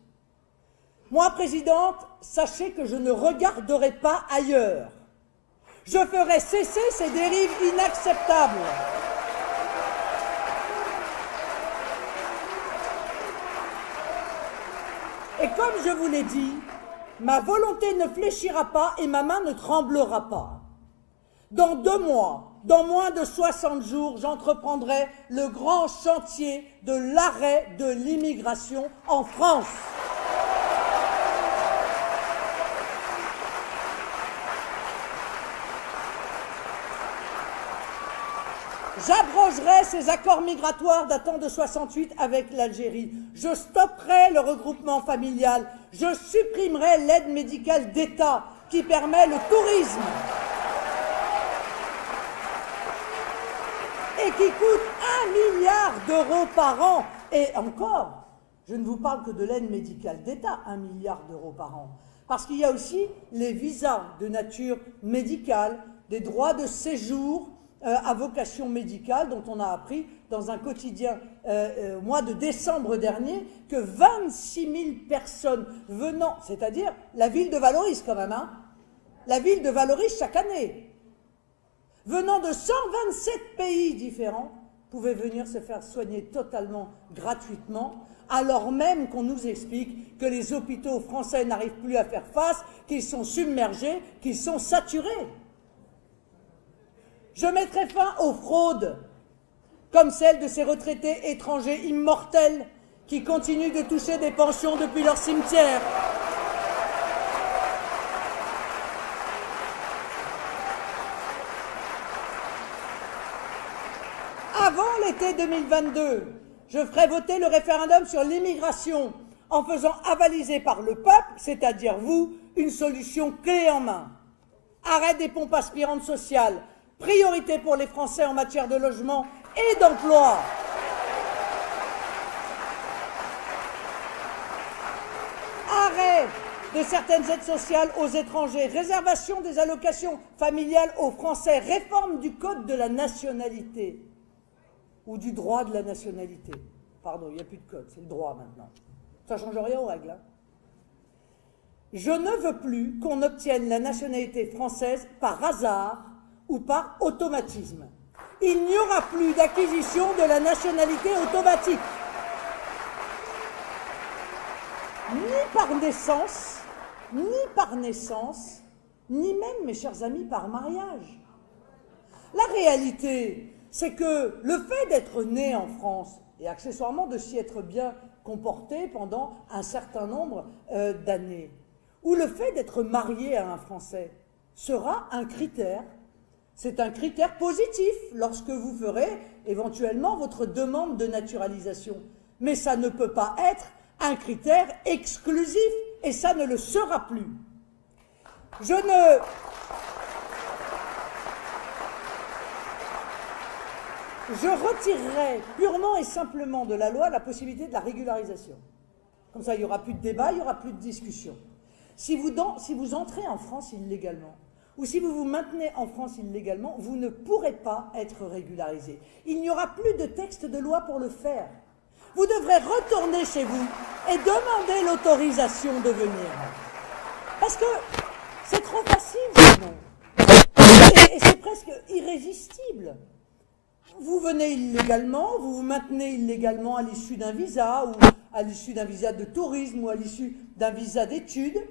Moi, présidente, sachez que je ne regarderai pas ailleurs. Je ferai cesser ces dérives inacceptables. Et comme je vous l'ai dit, ma volonté ne fléchira pas et ma main ne tremblera pas. Dans 2 mois, dans moins de 60 jours, j'entreprendrai le grand chantier de l'arrêt de l'immigration en France. J'abrogerai ces accords migratoires datant de 68 avec l'Algérie. Je stopperai le regroupement familial. Je supprimerai l'aide médicale d'État qui permet le tourisme et qui coûte 1 milliard d'euros par an. Et encore, je ne vous parle que de l'aide médicale d'État, 1 milliard d'euros par an. Parce qu'il y a aussi les visas de nature médicale, des droits de séjour à vocation médicale, dont on a appris dans un quotidien au mois de décembre dernier que 26 000 personnes venant, c'est-à-dire la ville de Valoris quand même, hein, la ville de Valoris chaque année, venant de 127 pays différents, pouvaient venir se faire soigner totalement gratuitement alors même qu'on nous explique que les hôpitaux français n'arrivent plus à faire face, qu'ils sont submergés, qu'ils sont saturés. Je mettrai fin aux fraudes, comme celle de ces retraités étrangers immortels qui continuent de toucher des pensions depuis leur cimetière. Avant l'été 2022, je ferai voter le référendum sur l'immigration en faisant avaliser par le peuple, c'est-à-dire vous, une solution clé en main. Arrêt des pompes aspirantes sociales, priorité pour les Français en matière de logement et d'emploi. Arrêt de certaines aides sociales aux étrangers, réservation des allocations familiales aux Français, réforme du code de la nationalité ou du droit de la nationalité. Pardon, il n'y a plus de code, c'est le droit maintenant. Ça ne change rien aux règles. Hein. Je ne veux plus qu'on obtienne la nationalité française par hasard ou par automatisme. Il n'y aura plus d'acquisition de la nationalité automatique. Ni même, mes chers amis, par mariage. La réalité, c'est que le fait d'être né en France, et accessoirement de s'y être bien comporté pendant un certain nombre d'années, ou le fait d'être marié à un Français, sera un critère. C'est un critère positif lorsque vous ferez éventuellement votre demande de naturalisation. Mais ça ne peut pas être un critère exclusif, et ça ne le sera plus. Je retirerai purement et simplement de la loi la possibilité de la régularisation. Comme ça, il n'y aura plus de débat, il n'y aura plus de discussion. Si vous entrez en France illégalement, ou si vous vous maintenez en France illégalement, vous ne pourrez pas être régularisé. Il n'y aura plus de texte de loi pour le faire. Vous devrez retourner chez vous et demander l'autorisation de venir. Parce que c'est trop facile, sinon. Et c'est presque irrésistible. Vous venez illégalement, vous vous maintenez illégalement à l'issue d'un visa, ou à l'issue d'un visa de tourisme, ou à l'issue d'un visa d'études,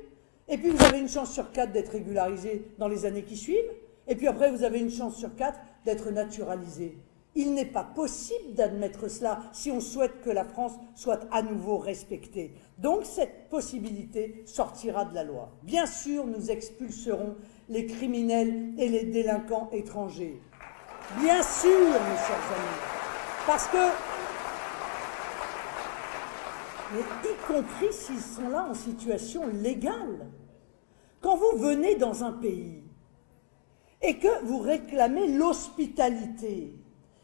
et puis vous avez une chance sur 4 d'être régularisé dans les années qui suivent, et puis après vous avez une chance sur 4 d'être naturalisé. Il n'est pas possible d'admettre cela si on souhaite que la France soit à nouveau respectée. Donc cette possibilité sortira de la loi. Bien sûr, nous expulserons les criminels et les délinquants étrangers. Bien sûr, mes chers amis, parce que, mais y compris s'ils sont là en situation légale, quand vous venez dans un pays et que vous réclamez l'hospitalité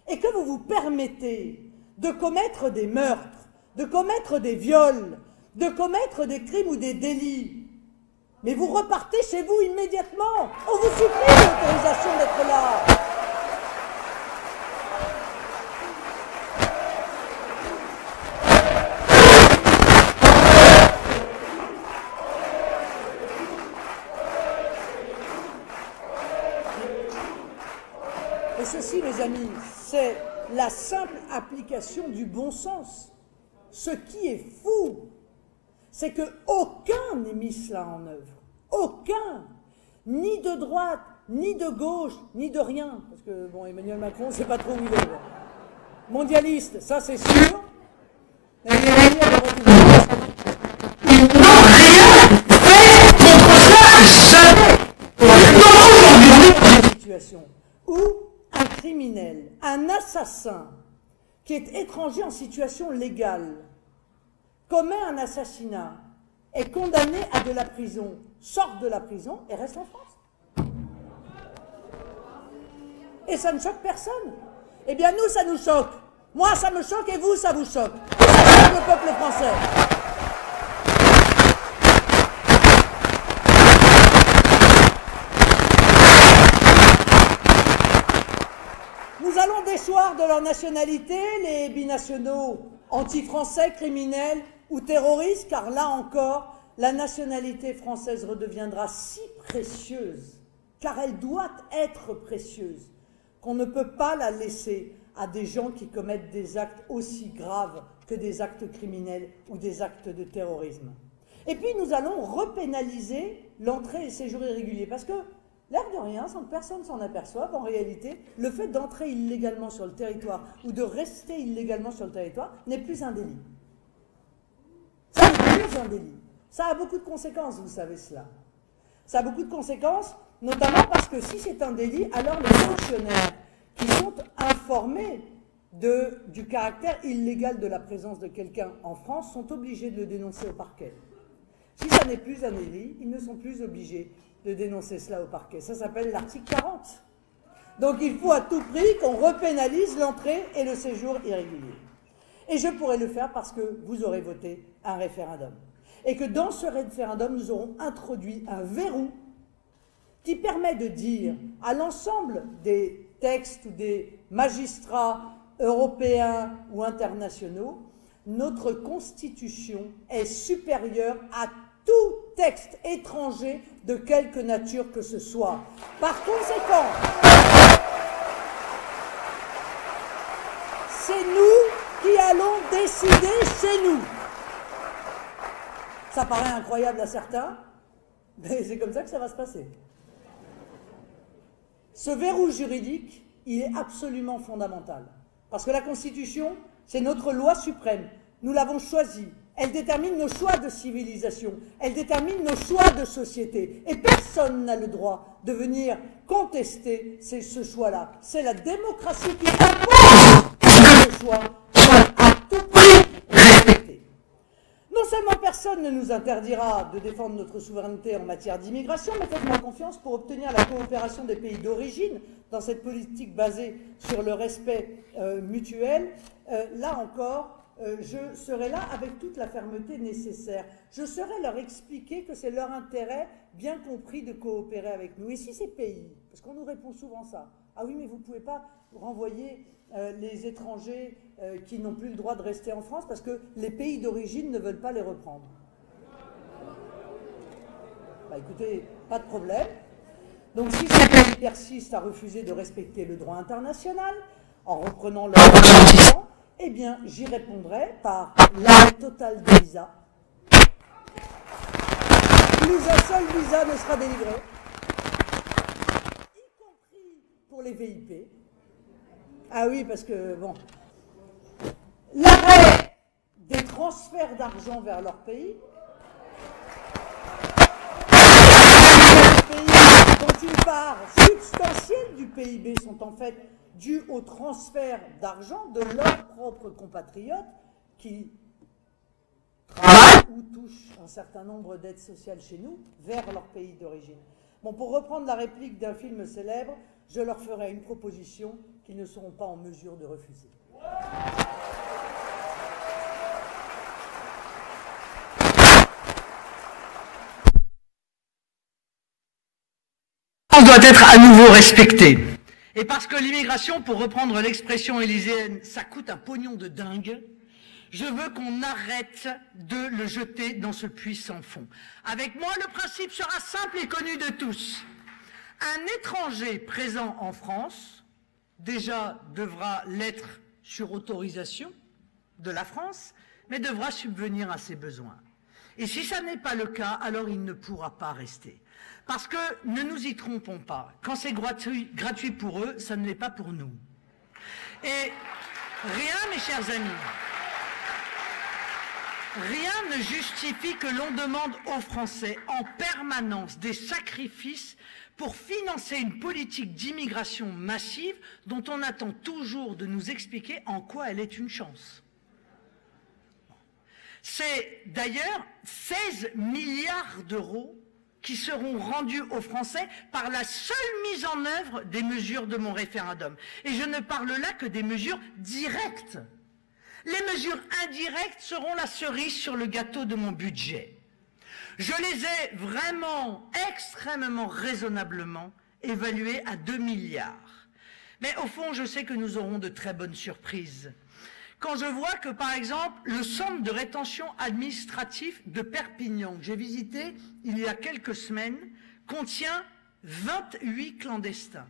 et que vous vous permettez de commettre des meurtres, de commettre des viols, de commettre des crimes ou des délits, mais vous repartez chez vous immédiatement, on vous supprime l'autorisation d'être là. Et ceci, mes amis, c'est la simple application du bon sens. Ce qui est fou, c'est qu'aucun n'ait mis cela en œuvre. Aucun. Ni de droite, ni de gauche, ni de rien. Parce que, bon, Emmanuel Macron, on ne sait pas trop où il est. Mondialiste, ça c'est sûr. Mais ils n'ont rien fait contre ça, situation où un criminel, un assassin qui est étranger en situation légale, commet un assassinat, est condamné à de la prison, sort de la prison et reste en France. Et ça ne choque personne. Eh bien nous, ça nous choque. Moi, ça me choque et vous, ça vous choque. Et ça choque le peuple français. Nous allons déchoir de leur nationalité les binationaux anti-français, criminels ou terroristes, car là encore, la nationalité française redeviendra si précieuse, car elle doit être précieuse, qu'on ne peut pas la laisser à des gens qui commettent des actes aussi graves que des actes criminels ou des actes de terrorisme. Et puis nous allons repénaliser l'entrée et séjour irrégulier, parce que, l'air de rien, sans que personne s'en aperçoive, en réalité, le fait d'entrer illégalement sur le territoire ou de rester illégalement sur le territoire n'est plus un délit. Ça n'est plus un délit. Ça a beaucoup de conséquences, vous savez cela. Ça a beaucoup de conséquences, notamment parce que si c'est un délit, alors les fonctionnaires qui sont informés du caractère illégal de la présence de quelqu'un en France sont obligés de le dénoncer au parquet. Si ça n'est plus un délit, ils ne sont plus obligés de dénoncer cela au parquet. Ça s'appelle l'article 40. Donc il faut à tout prix qu'on repénalise l'entrée et le séjour irrégulier. Et je pourrais le faire parce que vous aurez voté un référendum. Et que dans ce référendum, nous aurons introduit un verrou qui permet de dire à l'ensemble des textes ou des magistrats européens ou internationaux, notre Constitution est supérieure à tout texte étranger de quelque nature que ce soit. Par conséquent, c'est nous qui allons décider chez nous. Ça paraît incroyable à certains, mais c'est comme ça que ça va se passer. Ce verrou juridique, il est absolument fondamental. Parce que la Constitution, c'est notre loi suprême. Nous l'avons choisie. Elle détermine nos choix de civilisation. Elle détermine nos choix de société. Et personne n'a le droit de venir contester ce choix-là. C'est la démocratie qui impose que ce choix soit à tout prix respecté. Non seulement personne ne nous interdira de défendre notre souveraineté en matière d'immigration, mais faites-moi confiance pour obtenir la coopération des pays d'origine dans cette politique basée sur le respect mutuel. Là encore, je serai là avec toute la fermeté nécessaire. Je saurai leur expliquer que c'est leur intérêt bien compris de coopérer avec nous. Et si ces pays, parce qu'on nous répond souvent ça, ah oui mais vous ne pouvez pas renvoyer les étrangers qui n'ont plus le droit de rester en France parce que les pays d'origine ne veulent pas les reprendre. Bah écoutez, pas de problème. Donc si ces pays persistent à refuser de respecter le droit international, en reprenant leur droit, eh bien j'y répondrai par l'arrêt total des visas. Plus un seul visa ne sera délivré, y compris pour les VIP. Ah oui, parce que, bon, l'arrêt des transferts d'argent vers leur pays, dont une part substantielle du PIB sont en fait dues au transfert d'argent de leurs propres compatriotes qui travaillent ou touchent un certain nombre d'aides sociales chez nous vers leur pays d'origine. Bon, pour reprendre la réplique d'un film célèbre, je leur ferai une proposition qu'ils ne seront pas en mesure de refuser. Doit être à nouveau respectée. Et parce que l'immigration, pour reprendre l'expression élyséenne, ça coûte un pognon de dingue, je veux qu'on arrête de le jeter dans ce puits sans fond. Avec moi, le principe sera simple et connu de tous. Un étranger présent en France, déjà devra l'être sur autorisation de la France, mais devra subvenir à ses besoins. Et si ça n'est pas le cas, alors il ne pourra pas rester. Parce que, ne nous y trompons pas, quand c'est gratuit pour eux, ça ne l'est pas pour nous. Et rien, mes chers amis, rien ne justifie que l'on demande aux Français en permanence des sacrifices pour financer une politique d'immigration massive dont on attend toujours de nous expliquer en quoi elle est une chance. C'est d'ailleurs 16 milliards d'euros qui seront rendus aux Français par la seule mise en œuvre des mesures de mon référendum. Et je ne parle là que des mesures directes. Les mesures indirectes seront la cerise sur le gâteau de mon budget. Je les ai vraiment, extrêmement raisonnablement évaluées à 2 milliards. Mais au fond, je sais que nous aurons de très bonnes surprises. Quand je vois que, par exemple, le centre de rétention administratif de Perpignan, que j'ai visité il y a quelques semaines, contient 28 clandestins.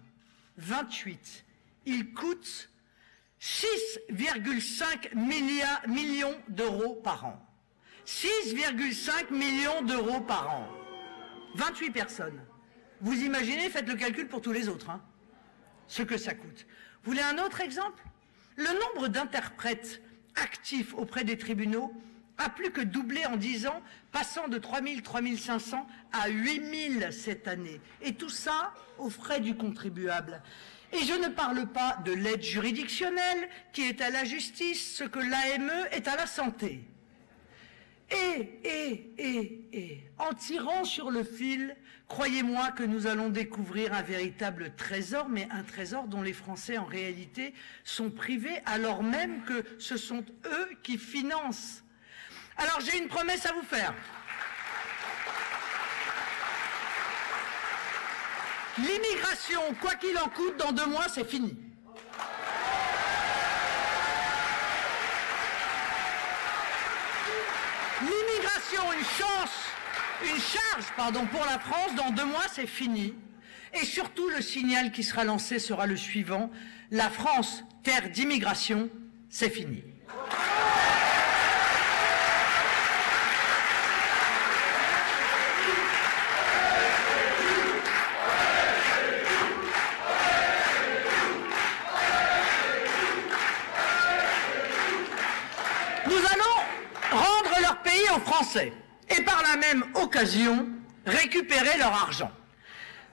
28. Il coûte 6,5 millions d'euros par an. 6,5 millions d'euros par an. 28 personnes. Vous imaginez, faites le calcul pour tous les autres, hein, ce que ça coûte. Vous voulez un autre exemple? Le nombre d'interprètes actifs auprès des tribunaux a plus que doublé en 10 ans, passant de 3 000, 3 500 à 8 000 cette année. Et tout ça aux frais du contribuable. Et je ne parle pas de l'aide juridictionnelle qui est à la justice, ce que l'AME est à la santé. Et, en tirant sur le fil, croyez-moi que nous allons découvrir un véritable trésor, mais un trésor dont les Français en réalité sont privés, alors même que ce sont eux qui financent. Alors j'ai une promesse à vous faire. L'immigration, quoi qu'il en coûte, dans 2 mois, c'est fini. L'immigration, une charge pour la France, dans 2 mois, c'est fini. Et surtout, le signal qui sera lancé sera le suivant. La France, terre d'immigration, c'est fini. Français et par la même occasion récupérer leur argent.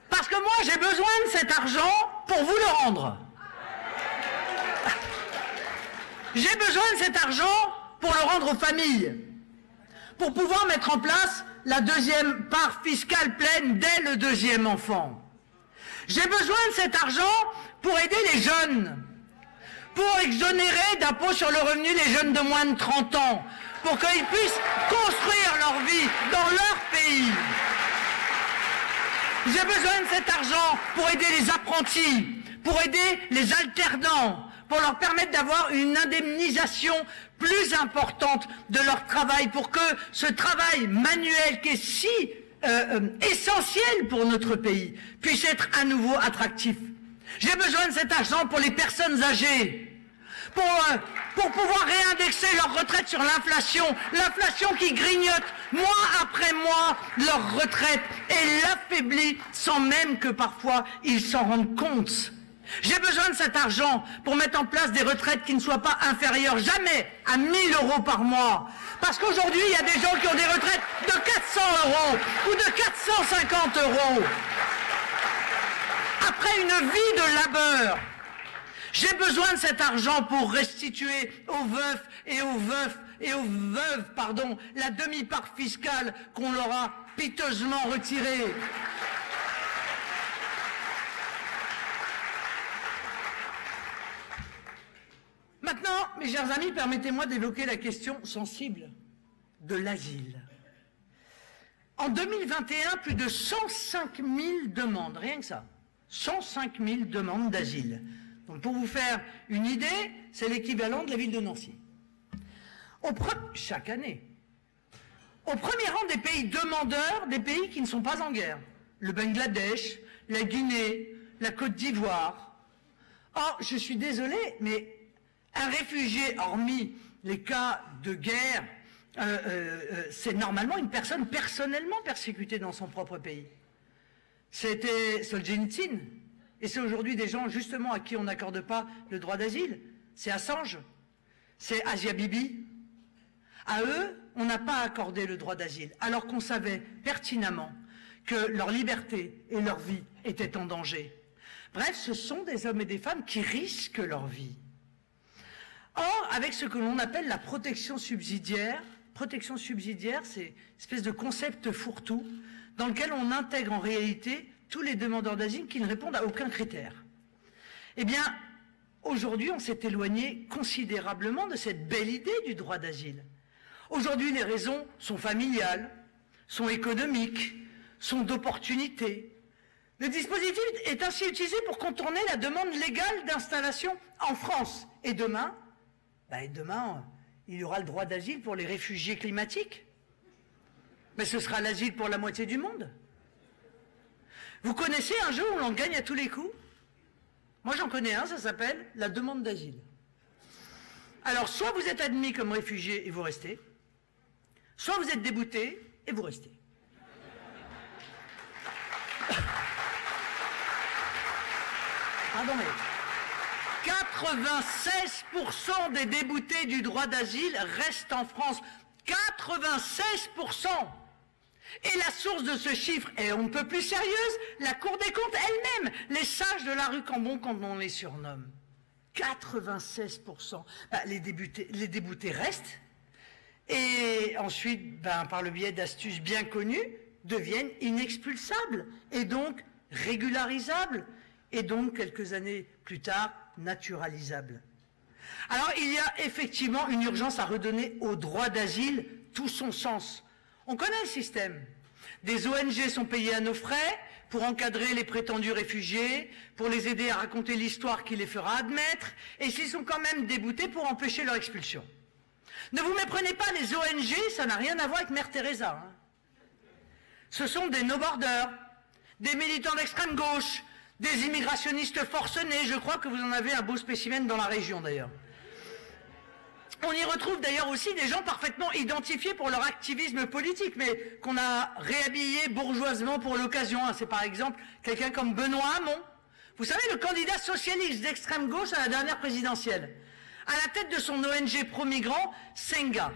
Parce que moi j'ai besoin de cet argent pour vous le rendre. J'ai besoin de cet argent pour le rendre aux familles, pour pouvoir mettre en place la 2e part fiscale pleine dès le 2e enfant. J'ai besoin de cet argent pour aider les jeunes, pour exonérer d'impôt sur le revenu les jeunes de moins de 30 ans, pour qu'ils puissent construire leur vie dans leur pays. J'ai besoin de cet argent pour aider les apprentis, pour aider les alternants, pour leur permettre d'avoir une indemnisation plus importante de leur travail, pour que ce travail manuel qui est si essentiel pour notre pays puisse être à nouveau attractif. J'ai besoin de cet argent pour les personnes âgées, pour pouvoir réindexer leur retraite sur l'inflation, l'inflation qui grignote mois après mois leur retraite et l'affaiblit sans même que parfois ils s'en rendent compte. J'ai besoin de cet argent pour mettre en place des retraites qui ne soient pas inférieures jamais à 1 000 euros par mois. Parce qu'aujourd'hui, il y a des gens qui ont des retraites de 400 euros ou de 450 euros. Après une vie de labeur, j'ai besoin de cet argent pour restituer aux veufs et aux veuves, la demi-part fiscale qu'on leur a piteusement retirée. Maintenant, mes chers amis, permettez-moi d'évoquer la question sensible de l'asile. En 2021, plus de 105 000 demandes, rien que ça, 105 000 demandes d'asile. Donc pour vous faire une idée, c'est l'équivalent de la ville de Nancy. Chaque année. Au premier rang des pays demandeurs, des pays qui ne sont pas en guerre. Le Bangladesh, la Guinée, la Côte d'Ivoire. Or, je suis désolé, mais un réfugié, hormis les cas de guerre, c'est normalement une personne personnellement persécutée dans son propre pays. C'était Solzhenitsyn. Et c'est aujourd'hui des gens, justement, à qui on n'accorde pas le droit d'asile. C'est Assange, c'est Asia Bibi. À eux, on n'a pas accordé le droit d'asile, alors qu'on savait pertinemment que leur liberté et leur vie étaient en danger. Bref, ce sont des hommes et des femmes qui risquent leur vie. Or, avec ce que l'on appelle la protection subsidiaire, c'est une espèce de concept fourre-tout dans lequel on intègre en réalité tous les demandeurs d'asile qui ne répondent à aucun critère. Eh bien, aujourd'hui, on s'est éloigné considérablement de cette belle idée du droit d'asile. Aujourd'hui, les raisons sont familiales, sont économiques, sont d'opportunité. Le dispositif est ainsi utilisé pour contourner la demande légale d'installation en France. Et demain, il y aura le droit d'asile pour les réfugiés climatiques. Mais ce sera l'asile pour la moitié du monde. Vous connaissez un jeu où l'on gagne à tous les coups? Moi j'en connais un, ça s'appelle la demande d'asile. Alors, soit vous êtes admis comme réfugié et vous restez, soit vous êtes débouté et vous restez. Pardon, mais 96% des déboutés du droit d'asile restent en France. 96%. Et la source de ce chiffre est on ne peut plus sérieuse, la Cour des comptes elle-même, les sages de la rue Cambon, comme on les surnomme. 96%. Les déboutés restent, et ensuite, par le biais d'astuces bien connues, deviennent inexpulsables, et donc régularisables, et donc, quelques années plus tard, naturalisables. Alors, il y a effectivement une urgence à redonner au droit d'asile tout son sens. On connaît le système. Des ONG sont payées à nos frais pour encadrer les prétendus réfugiés, pour les aider à raconter l'histoire qui les fera admettre, et s'ils sont quand même déboutés pour empêcher leur expulsion. Ne vous méprenez pas, les ONG, ça n'a rien à voir avec Mère Teresa. Hein. Ce sont des no-borders, des militants d'extrême gauche, des immigrationnistes forcenés. Je crois que vous en avez un beau spécimen dans la région d'ailleurs. On y retrouve d'ailleurs aussi des gens parfaitement identifiés pour leur activisme politique, mais qu'on a réhabillés bourgeoisement pour l'occasion. C'est par exemple quelqu'un comme Benoît Hamon. Vous savez, le candidat socialiste d'extrême gauche à la dernière présidentielle. À la tête de son ONG pro-migrants, Senga.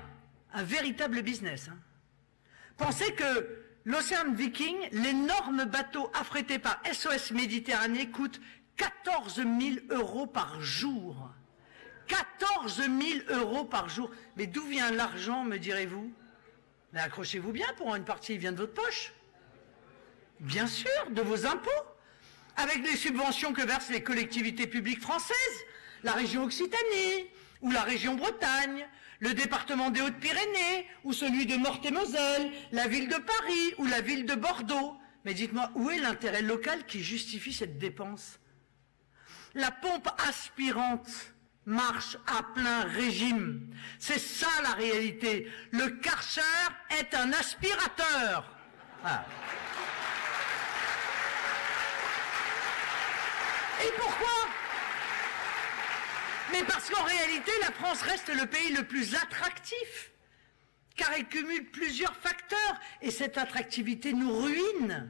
Un véritable business. Hein. Pensez que l'Océan Viking, l'énorme bateau affrété par SOS Méditerranée, coûte 14 000 € par jour. 14 000 € par jour. Mais d'où vient l'argent, me direz-vous? Mais accrochez-vous bien, pour une partie, il vient de votre poche. Bien sûr, de vos impôts. Avec les subventions que versent les collectivités publiques françaises, la région Occitanie, ou la région Bretagne, le département des Hautes-Pyrénées, ou celui de Meurthe-et-Moselle, la ville de Paris, ou la ville de Bordeaux. Mais dites-moi, où est l'intérêt local qui justifie cette dépense? La pompe aspirante marche à plein régime. C'est ça la réalité. Le Karcher est un aspirateur. Ah. Et pourquoi? Mais parce qu'en réalité, la France reste le pays le plus attractif, car elle cumule plusieurs facteurs, et cette attractivité nous ruine.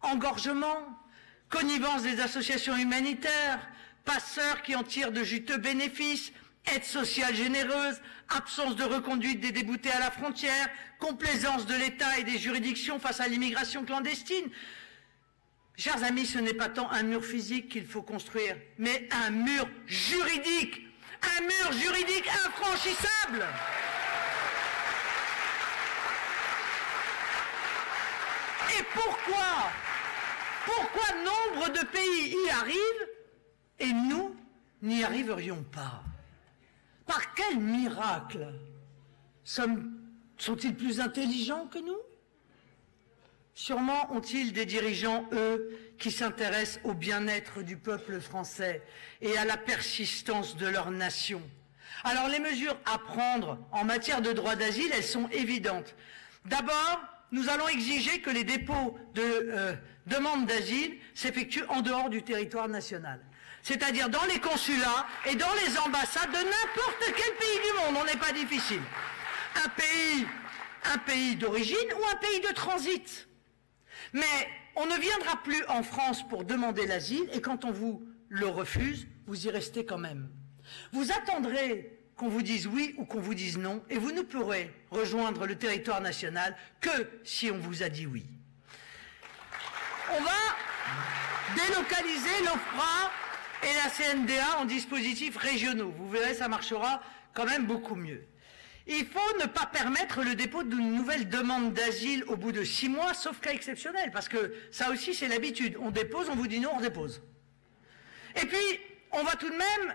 Engorgement, connivence des associations humanitaires, passeurs qui en tirent de juteux bénéfices, aide sociale généreuse, absence de reconduite des déboutés à la frontière, complaisance de l'État et des juridictions face à l'immigration clandestine. Chers amis, ce n'est pas tant un mur physique qu'il faut construire, mais un mur juridique. Un mur juridique infranchissable. Et pourquoi nombre de pays y arrivent et nous n'y arriverions pas? Par quel miracle? Sont-ils plus intelligents que nous? Sûrement ont-ils des dirigeants, eux, qui s'intéressent au bien-être du peuple français et à la persistance de leur nation. Alors les mesures à prendre en matière de droit d'asile, elles sont évidentes. D'abord, nous allons exiger que les dépôts de demandes d'asile s'effectuent en dehors du territoire national. C'est-à-dire dans les consulats et dans les ambassades de n'importe quel pays du monde. On n'est pas difficile. Un pays d'origine ou un pays de transit. Mais on ne viendra plus en France pour demander l'asile, et quand on vous le refuse, vous y restez quand même. Vous attendrez qu'on vous dise oui ou qu'on vous dise non, et vous ne pourrez rejoindre le territoire national que si on vous a dit oui. On va délocaliser l'OFPRA et la CNDA en dispositifs régionaux. Vous verrez, ça marchera quand même beaucoup mieux. Il faut ne pas permettre le dépôt d'une nouvelle demande d'asile au bout de 6 mois, sauf cas exceptionnel, parce que ça aussi c'est l'habitude. On dépose, on vous dit non, on dépose. Et puis, on va tout de même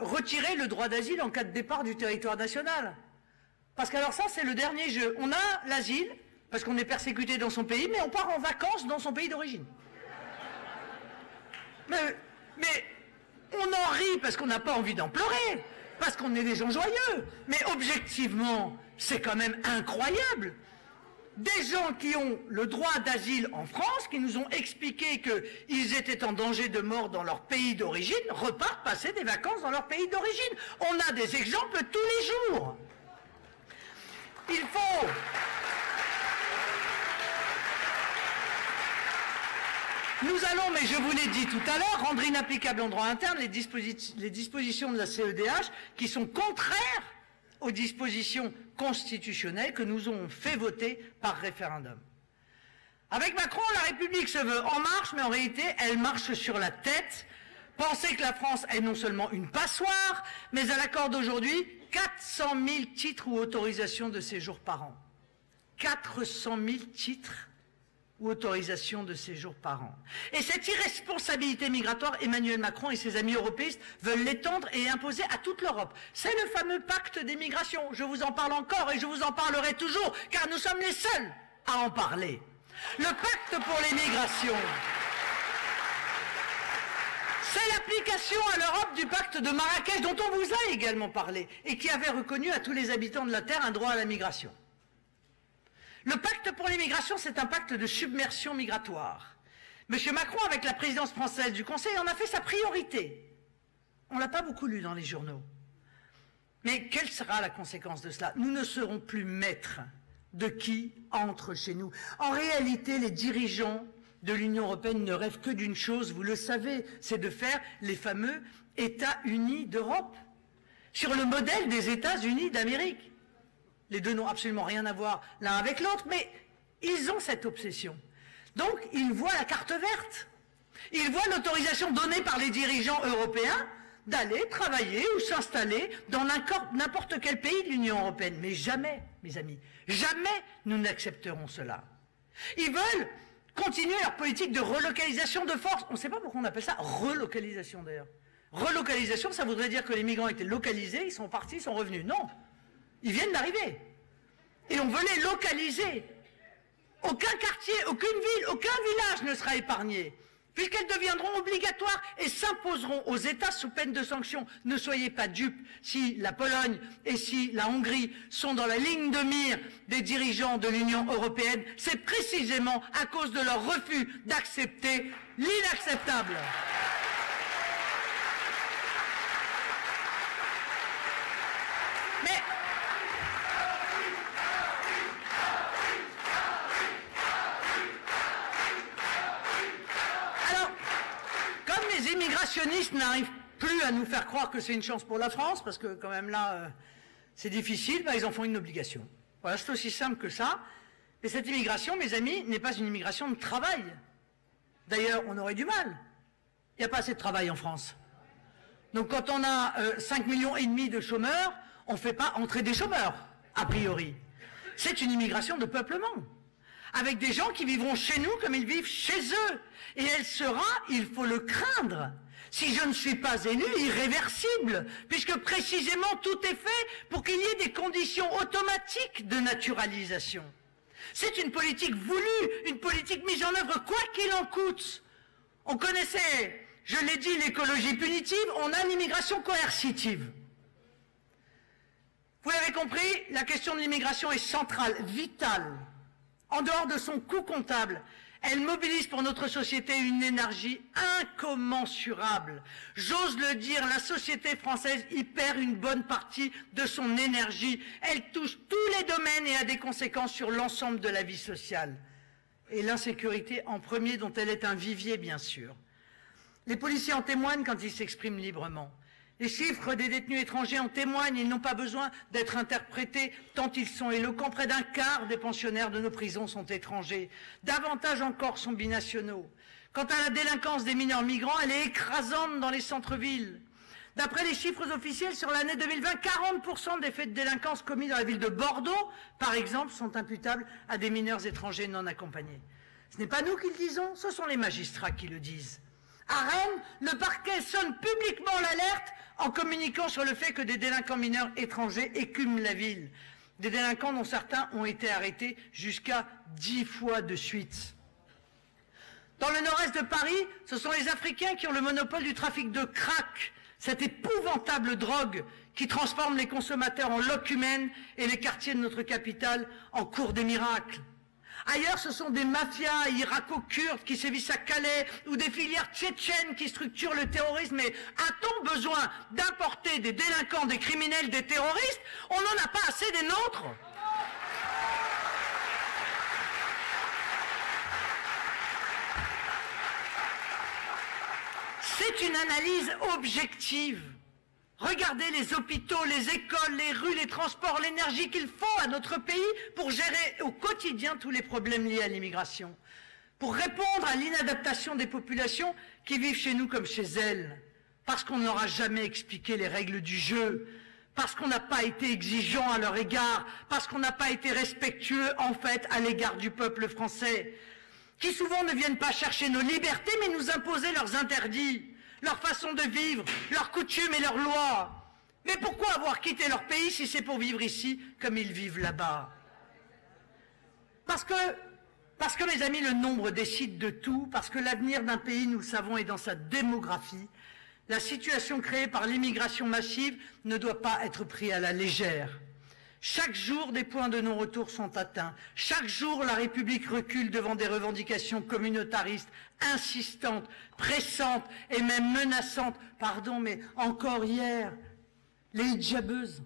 retirer le droit d'asile en cas de départ du territoire national. Parce qu'alors ça, c'est le dernier jeu. On a l'asile, parce qu'on est persécuté dans son pays, mais on part en vacances dans son pays d'origine. Mais on en rit parce qu'on n'a pas envie d'en pleurer. Parce qu'on est des gens joyeux. Mais objectivement, c'est quand même incroyable. des gens qui ont le droit d'asile en France, qui nous ont expliqué qu'ils étaient en danger de mort dans leur pays d'origine, repartent passer des vacances dans leur pays d'origine. On a des exemples tous les jours. Il faut... Nous allons, mais je vous l'ai dit tout à l'heure, rendre inapplicable en droit interne les dispositions de la CEDH qui sont contraires aux dispositions constitutionnelles que nous avons fait voter par référendum. Avec Macron, la République se veut en marche, mais en réalité, elle marche sur la tête. Pensez que la France est non seulement une passoire, mais elle accorde aujourd'hui 400 000 titres ou autorisations de séjour par an. 400 000 titres ou autorisations de séjour par an. Et cette irresponsabilité migratoire, Emmanuel Macron et ses amis européistes veulent l'étendre et imposer à toute l'Europe. C'est le fameux pacte des migrations. Je vous en parle encore et je vous en parlerai toujours, car nous sommes les seuls à en parler. Le pacte pour les migrations, c'est l'application à l'Europe du pacte de Marrakech, dont on vous a également parlé, et qui avait reconnu à tous les habitants de la Terre un droit à la migration. Le pacte pour l'immigration, c'est un pacte de submersion migratoire. M. Macron, avec la présidence française du Conseil, en a fait sa priorité. On ne l'a pas beaucoup lu dans les journaux. Mais quelle sera la conséquence de cela? Nous ne serons plus maîtres de qui entre chez nous. En réalité, les dirigeants de l'Union européenne ne rêvent que d'une chose, vous le savez, c'est de faire les fameux États unis d'Europe, sur le modèle des États-Unis d'Amérique. Les deux n'ont absolument rien à voir l'un avec l'autre, mais ils ont cette obsession. Donc, ils voient la carte verte. Ils voient l'autorisation donnée par les dirigeants européens d'aller travailler ou s'installer dans n'importe quel pays de l'Union européenne. Mais jamais, mes amis, jamais nous n'accepterons cela. Ils veulent continuer leur politique de relocalisation de force. On ne sait pas pourquoi on appelle ça relocalisation, d'ailleurs. Relocalisation, ça voudrait dire que les migrants étaient localisés, ils sont partis, ils sont revenus. Non. Ils viennent d'arriver. Et on veut les localiser. Aucun quartier, aucune ville, aucun village ne sera épargné, puisqu'elles deviendront obligatoires et s'imposeront aux États sous peine de sanctions. Ne soyez pas dupes, si la Pologne et si la Hongrie sont dans la ligne de mire des dirigeants de l'Union européenne, c'est précisément à cause de leur refus d'accepter l'inacceptable. Les immigrationnistes n'arrivent plus à nous faire croire que c'est une chance pour la France, parce que quand même là, c'est difficile, ils en font une obligation. Voilà, c'est aussi simple que ça. Et cette immigration, mes amis, n'est pas une immigration de travail. D'ailleurs, on aurait du mal. Il n'y a pas assez de travail en France. Donc quand on a 5,5 millions de chômeurs, on ne fait pas entrer des chômeurs, a priori. C'est une immigration de peuplement, avec des gens qui vivront chez nous comme ils vivent chez eux. Et elle sera, il faut le craindre, si je ne suis pas élu, irréversible, puisque précisément tout est fait pour qu'il y ait des conditions automatiques de naturalisation. C'est une politique voulue, une politique mise en œuvre quoi qu'il en coûte. On connaissait, je l'ai dit, l'écologie punitive, on a l'immigration coercitive. Vous l'avez compris, la question de l'immigration est centrale, vitale. En dehors de son coût comptable, elle mobilise pour notre société une énergie incommensurable. J'ose le dire, la société française y perd une bonne partie de son énergie. Elle touche tous les domaines et a des conséquences sur l'ensemble de la vie sociale. Et l'insécurité en premier, dont elle est un vivier, bien sûr. Les policiers en témoignent quand ils s'expriment librement. Les chiffres des détenus étrangers en témoignent, ils n'ont pas besoin d'être interprétés tant ils sont éloquents. Près d'un quart des pensionnaires de nos prisons sont étrangers. Davantage encore sont binationaux. Quant à la délinquance des mineurs migrants, elle est écrasante dans les centres-villes. D'après les chiffres officiels, sur l'année 2020, 40% des faits de délinquance commis dans la ville de Bordeaux, par exemple, sont imputables à des mineurs étrangers non accompagnés. Ce n'est pas nous qui le disons, ce sont les magistrats qui le disent. À Rennes, le parquet sonne publiquement l'alerte en communiquant sur le fait que des délinquants mineurs étrangers écument la ville. Des délinquants dont certains ont été arrêtés jusqu'à 10 fois de suite. Dans le nord-est de Paris, ce sont les Africains qui ont le monopole du trafic de crack, cette épouvantable drogue qui transforme les consommateurs en locumènes et les quartiers de notre capitale en cours des miracles. Ailleurs, ce sont des mafias irako-kurdes qui sévissent à Calais ou des filières tchétchènes qui structurent le terrorisme. Mais a-t-on besoin d'importer des délinquants, des criminels, des terroristes? On n'en a pas assez des nôtres. C'est une analyse objective. Regardez les hôpitaux, les écoles, les rues, les transports, l'énergie qu'il faut à notre pays pour gérer au quotidien tous les problèmes liés à l'immigration, pour répondre à l'inadaptation des populations qui vivent chez nous comme chez elles, parce qu'on n'aura jamais expliqué les règles du jeu, parce qu'on n'a pas été exigeant à leur égard, parce qu'on n'a pas été respectueux en fait à l'égard du peuple français, qui souvent ne viennent pas chercher nos libertés mais nous imposer leurs interdits, leur façon de vivre, leurs coutumes et leurs lois. Mais pourquoi avoir quitté leur pays si c'est pour vivre ici comme ils vivent là-bas? Parce que, mes amis, le nombre décide de tout, parce que l'avenir d'un pays, nous le savons, est dans sa démographie. La situation créée par l'immigration massive ne doit pas être prise à la légère. Chaque jour, des points de non-retour sont atteints. Chaque jour, la République recule devant des revendications communautaristes, insistantes, pressantes et même menaçantes. Pardon, mais encore hier, les hijabeuses.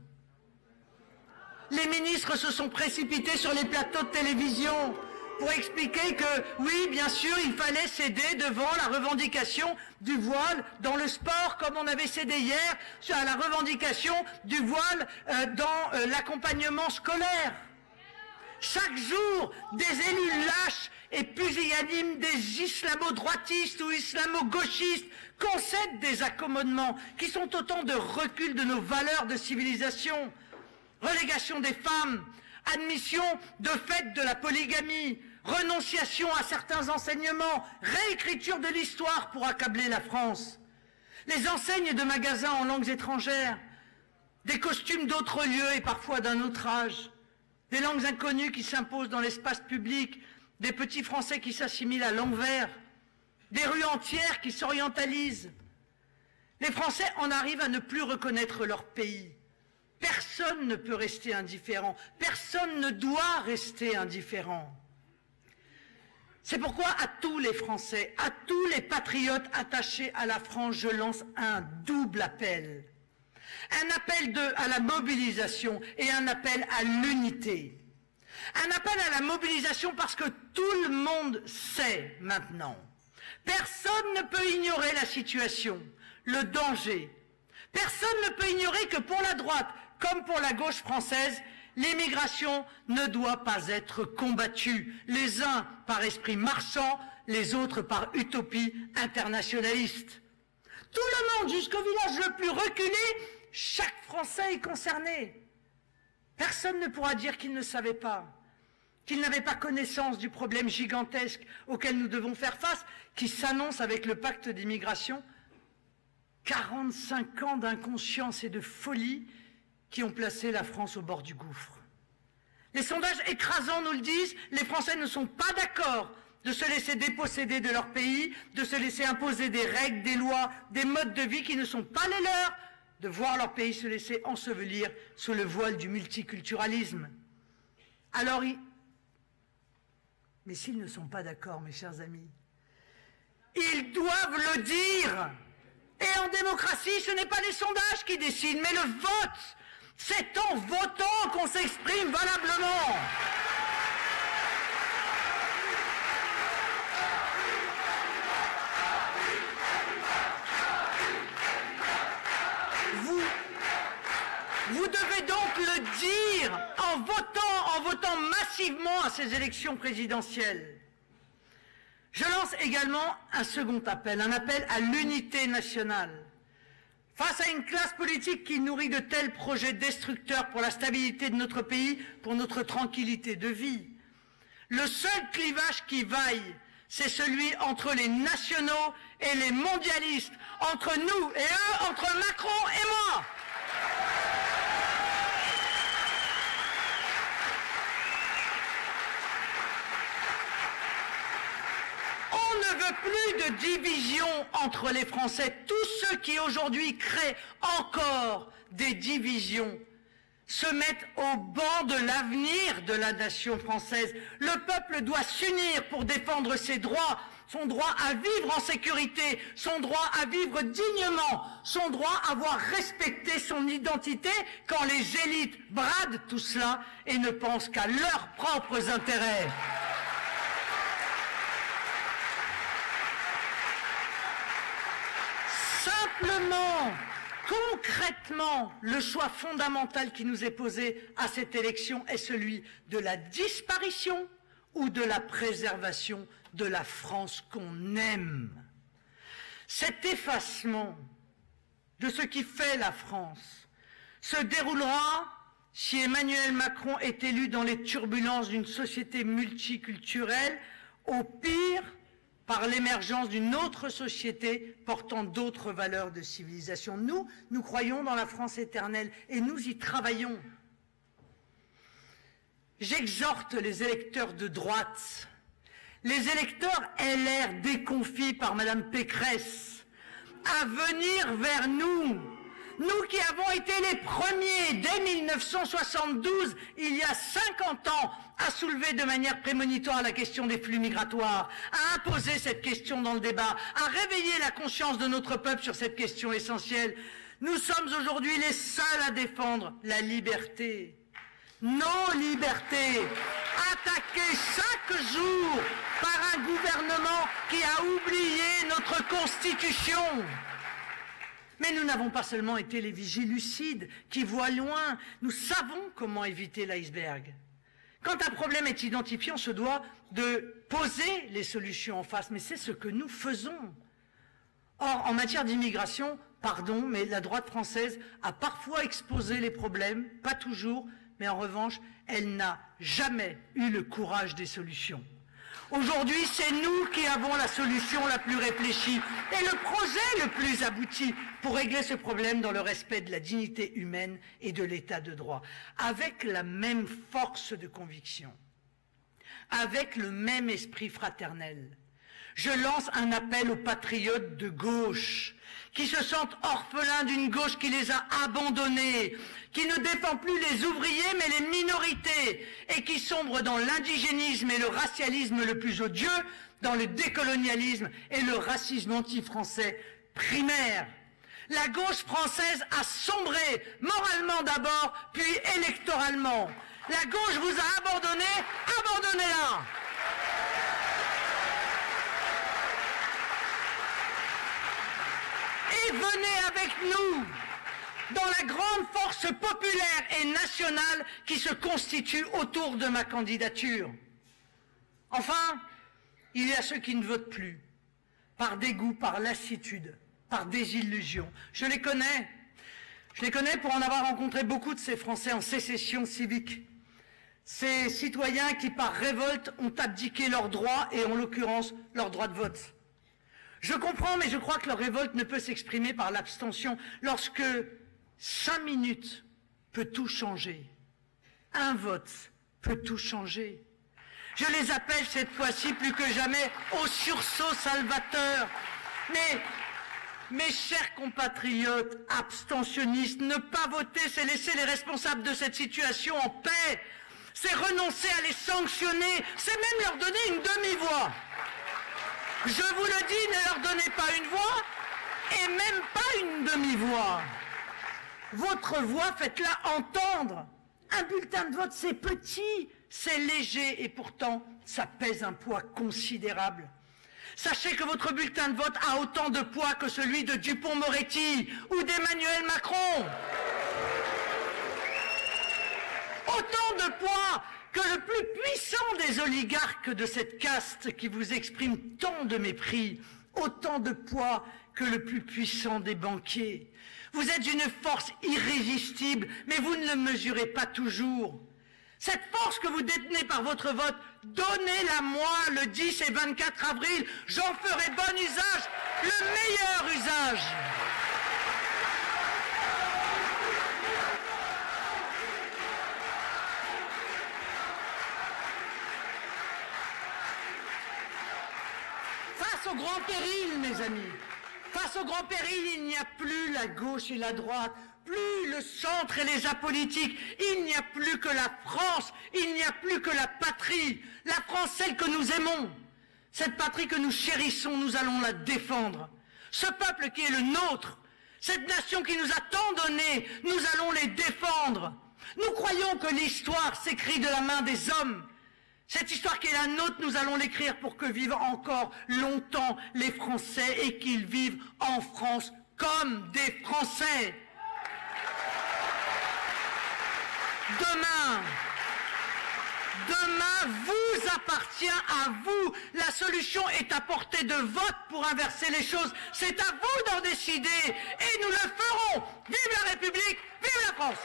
Les ministres se sont précipités sur les plateaux de télévision pour expliquer que, oui, bien sûr, il fallait céder devant la revendication du voile dans le sport, comme on avait cédé hier à la revendication du voile dans l'accompagnement scolaire. Chaque jour, des élus lâches et pusillanimes, des islamo-droitistes ou islamo-gauchistes concèdent des accommodements qui sont autant de reculs de nos valeurs de civilisation. Relégation des femmes, admission de fait de la polygamie, renonciation à certains enseignements, réécriture de l'histoire pour accabler la France. Les enseignes de magasins en langues étrangères, des costumes d'autres lieux et parfois d'un autre âge, des langues inconnues qui s'imposent dans l'espace public, des petits Français qui s'assimilent à l'envers, des rues entières qui s'orientalisent. Les Français en arrivent à ne plus reconnaître leur pays. Personne ne peut rester indifférent. Personne ne doit rester indifférent. C'est pourquoi à tous les Français, à tous les patriotes attachés à la France, je lance un double appel. Un appel à la mobilisation et un appel à l'unité. Un appel à la mobilisation parce que tout le monde sait maintenant. Personne ne peut ignorer la situation, le danger. Personne ne peut ignorer que pour la droite, comme pour la gauche française, l'immigration ne doit pas être combattue, les uns par esprit marchand, les autres par utopie internationaliste. Tout le monde, jusqu'au village le plus reculé, chaque Français est concerné. Personne ne pourra dire qu'il ne savait pas, qu'il n'avait pas connaissance du problème gigantesque auquel nous devons faire face, qui s'annonce avec le pacte d'immigration. 45 ans d'inconscience et de folie qui ont placé la France au bord du gouffre. Les sondages écrasants nous le disent, les Français ne sont pas d'accord de se laisser déposséder de leur pays, de se laisser imposer des règles, des lois, des modes de vie qui ne sont pas les leurs, de voir leur pays se laisser ensevelir sous le voile du multiculturalisme. Alors, mais s'ils ne sont pas d'accord, mes chers amis, ils doivent le dire. Et en démocratie, ce n'est pas les sondages qui décident, mais le vote. C'est en votant qu'on s'exprime valablement. Vous devez donc le dire en votant massivement à ces élections présidentielles. Je lance également un second appel, un appel à l'unité nationale. Face à une classe politique qui nourrit de tels projets destructeurs pour la stabilité de notre pays, pour notre tranquillité de vie, le seul clivage qui vaille, c'est celui entre les nationaux et les mondialistes, entre nous et eux, entre Macron et moi. On ne veut plus de division entre les Français. Tous ceux qui aujourd'hui créent encore des divisions se mettent au banc de l'avenir de la nation française. Le peuple doit s'unir pour défendre ses droits, son droit à vivre en sécurité, son droit à vivre dignement, son droit à voir respecter son identité quand les élites bradent tout cela et ne pensent qu'à leurs propres intérêts. Simplement, concrètement, le choix fondamental qui nous est posé à cette élection est celui de la disparition ou de la préservation de la France qu'on aime. Cet effacement de ce qui fait la France se déroulera si Emmanuel Macron est élu dans les turbulences d'une société multiculturelle, au pire par l'émergence d'une autre société portant d'autres valeurs de civilisation. Nous croyons dans la France éternelle et nous y travaillons. J'exhorte les électeurs de droite, les électeurs LR déconfits par Madame Pécresse, à venir vers nous. Nous qui avons été les premiers, dès 1972, il y a 50 ans, à soulever de manière prémonitoire la question des flux migratoires, à imposer cette question dans le débat, à réveiller la conscience de notre peuple sur cette question essentielle. Nous sommes aujourd'hui les seuls à défendre la liberté, nos libertés, attaquées chaque jour par un gouvernement qui a oublié notre Constitution. Mais nous n'avons pas seulement été les vigiles lucides qui voient loin, nous savons comment éviter l'iceberg. Quand un problème est identifié, on se doit de poser les solutions en face, mais c'est ce que nous faisons. Or, en matière d'immigration, pardon, mais la droite française a parfois exposé les problèmes, pas toujours, mais en revanche, elle n'a jamais eu le courage des solutions. Aujourd'hui, c'est nous qui avons la solution la plus réfléchie et le projet le plus abouti pour régler ce problème dans le respect de la dignité humaine et de l'état de droit, avec la même force de conviction, avec le même esprit fraternel. Je lance un appel aux patriotes de gauche qui se sentent orphelins d'une gauche qui les a abandonnés, qui ne défend plus les ouvriers mais les minorités, et qui sombre dans l'indigénisme et le racialisme le plus odieux, dans le décolonialisme et le racisme anti-français primaire. La gauche française a sombré, moralement d'abord, puis électoralement. La gauche vous a abandonné, abandonnez-la! Et venez avec nous dans la grande force populaire et nationale qui se constitue autour de ma candidature. Enfin, il y a ceux qui ne votent plus, par dégoût, par lassitude, par désillusion. Je les connais pour en avoir rencontré beaucoup de ces Français en sécession civique. Ces citoyens qui, par révolte, ont abdiqué leurs droits et, en l'occurrence, leur droit de vote. Je comprends, mais je crois que leur révolte ne peut s'exprimer par l'abstention lorsque 5 minutes peut tout changer. Un vote peut tout changer. Je les appelle cette fois-ci plus que jamais au sursaut salvateur. Mais, mes chers compatriotes abstentionnistes, ne pas voter, c'est laisser les responsables de cette situation en paix. C'est renoncer à les sanctionner, c'est même leur donner une demi-voix. Je vous le dis, ne leur donnez pas une voix, et même pas une demi-voix. Votre voix, faites-la entendre. Un bulletin de vote, c'est petit, c'est léger, et pourtant, ça pèse un poids considérable. Sachez que votre bulletin de vote a autant de poids que celui de Dupond-Moretti ou d'Emmanuel Macron. Autant de poids que le plus puissant des oligarques de cette caste qui vous exprime tant de mépris, autant de poids que le plus puissant des banquiers. Vous êtes une force irrésistible, mais vous ne le mesurez pas toujours. Cette force que vous détenez par votre vote, donnez-la moi le 10 et 24 avril. J'en ferai bon usage, le meilleur usage. Face au grand péril, mes amis, face au grand péril, il n'y a plus la gauche et la droite plus le centre et les apolitiques. Il n'y a plus que la France, il n'y a plus que la patrie. La France, celle que nous aimons. Cette patrie que nous chérissons, nous allons la défendre. Ce peuple qui est le nôtre, cette nation qui nous a tant donné, nous allons les défendre. Nous croyons que l'histoire s'écrit de la main des hommes. Cette histoire qui est la nôtre, nous allons l'écrire pour que vivent encore longtemps les Français et qu'ils vivent en France comme des Français. Demain vous appartient à vous. La solution est à portée de vote pour inverser les choses. C'est à vous d'en décider et nous le ferons. Vive la République, vive la France!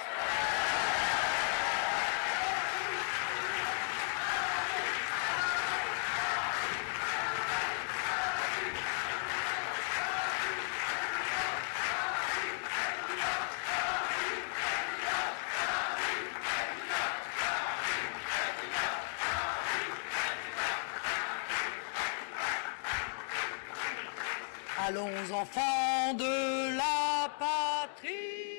Allons enfants de la patrie.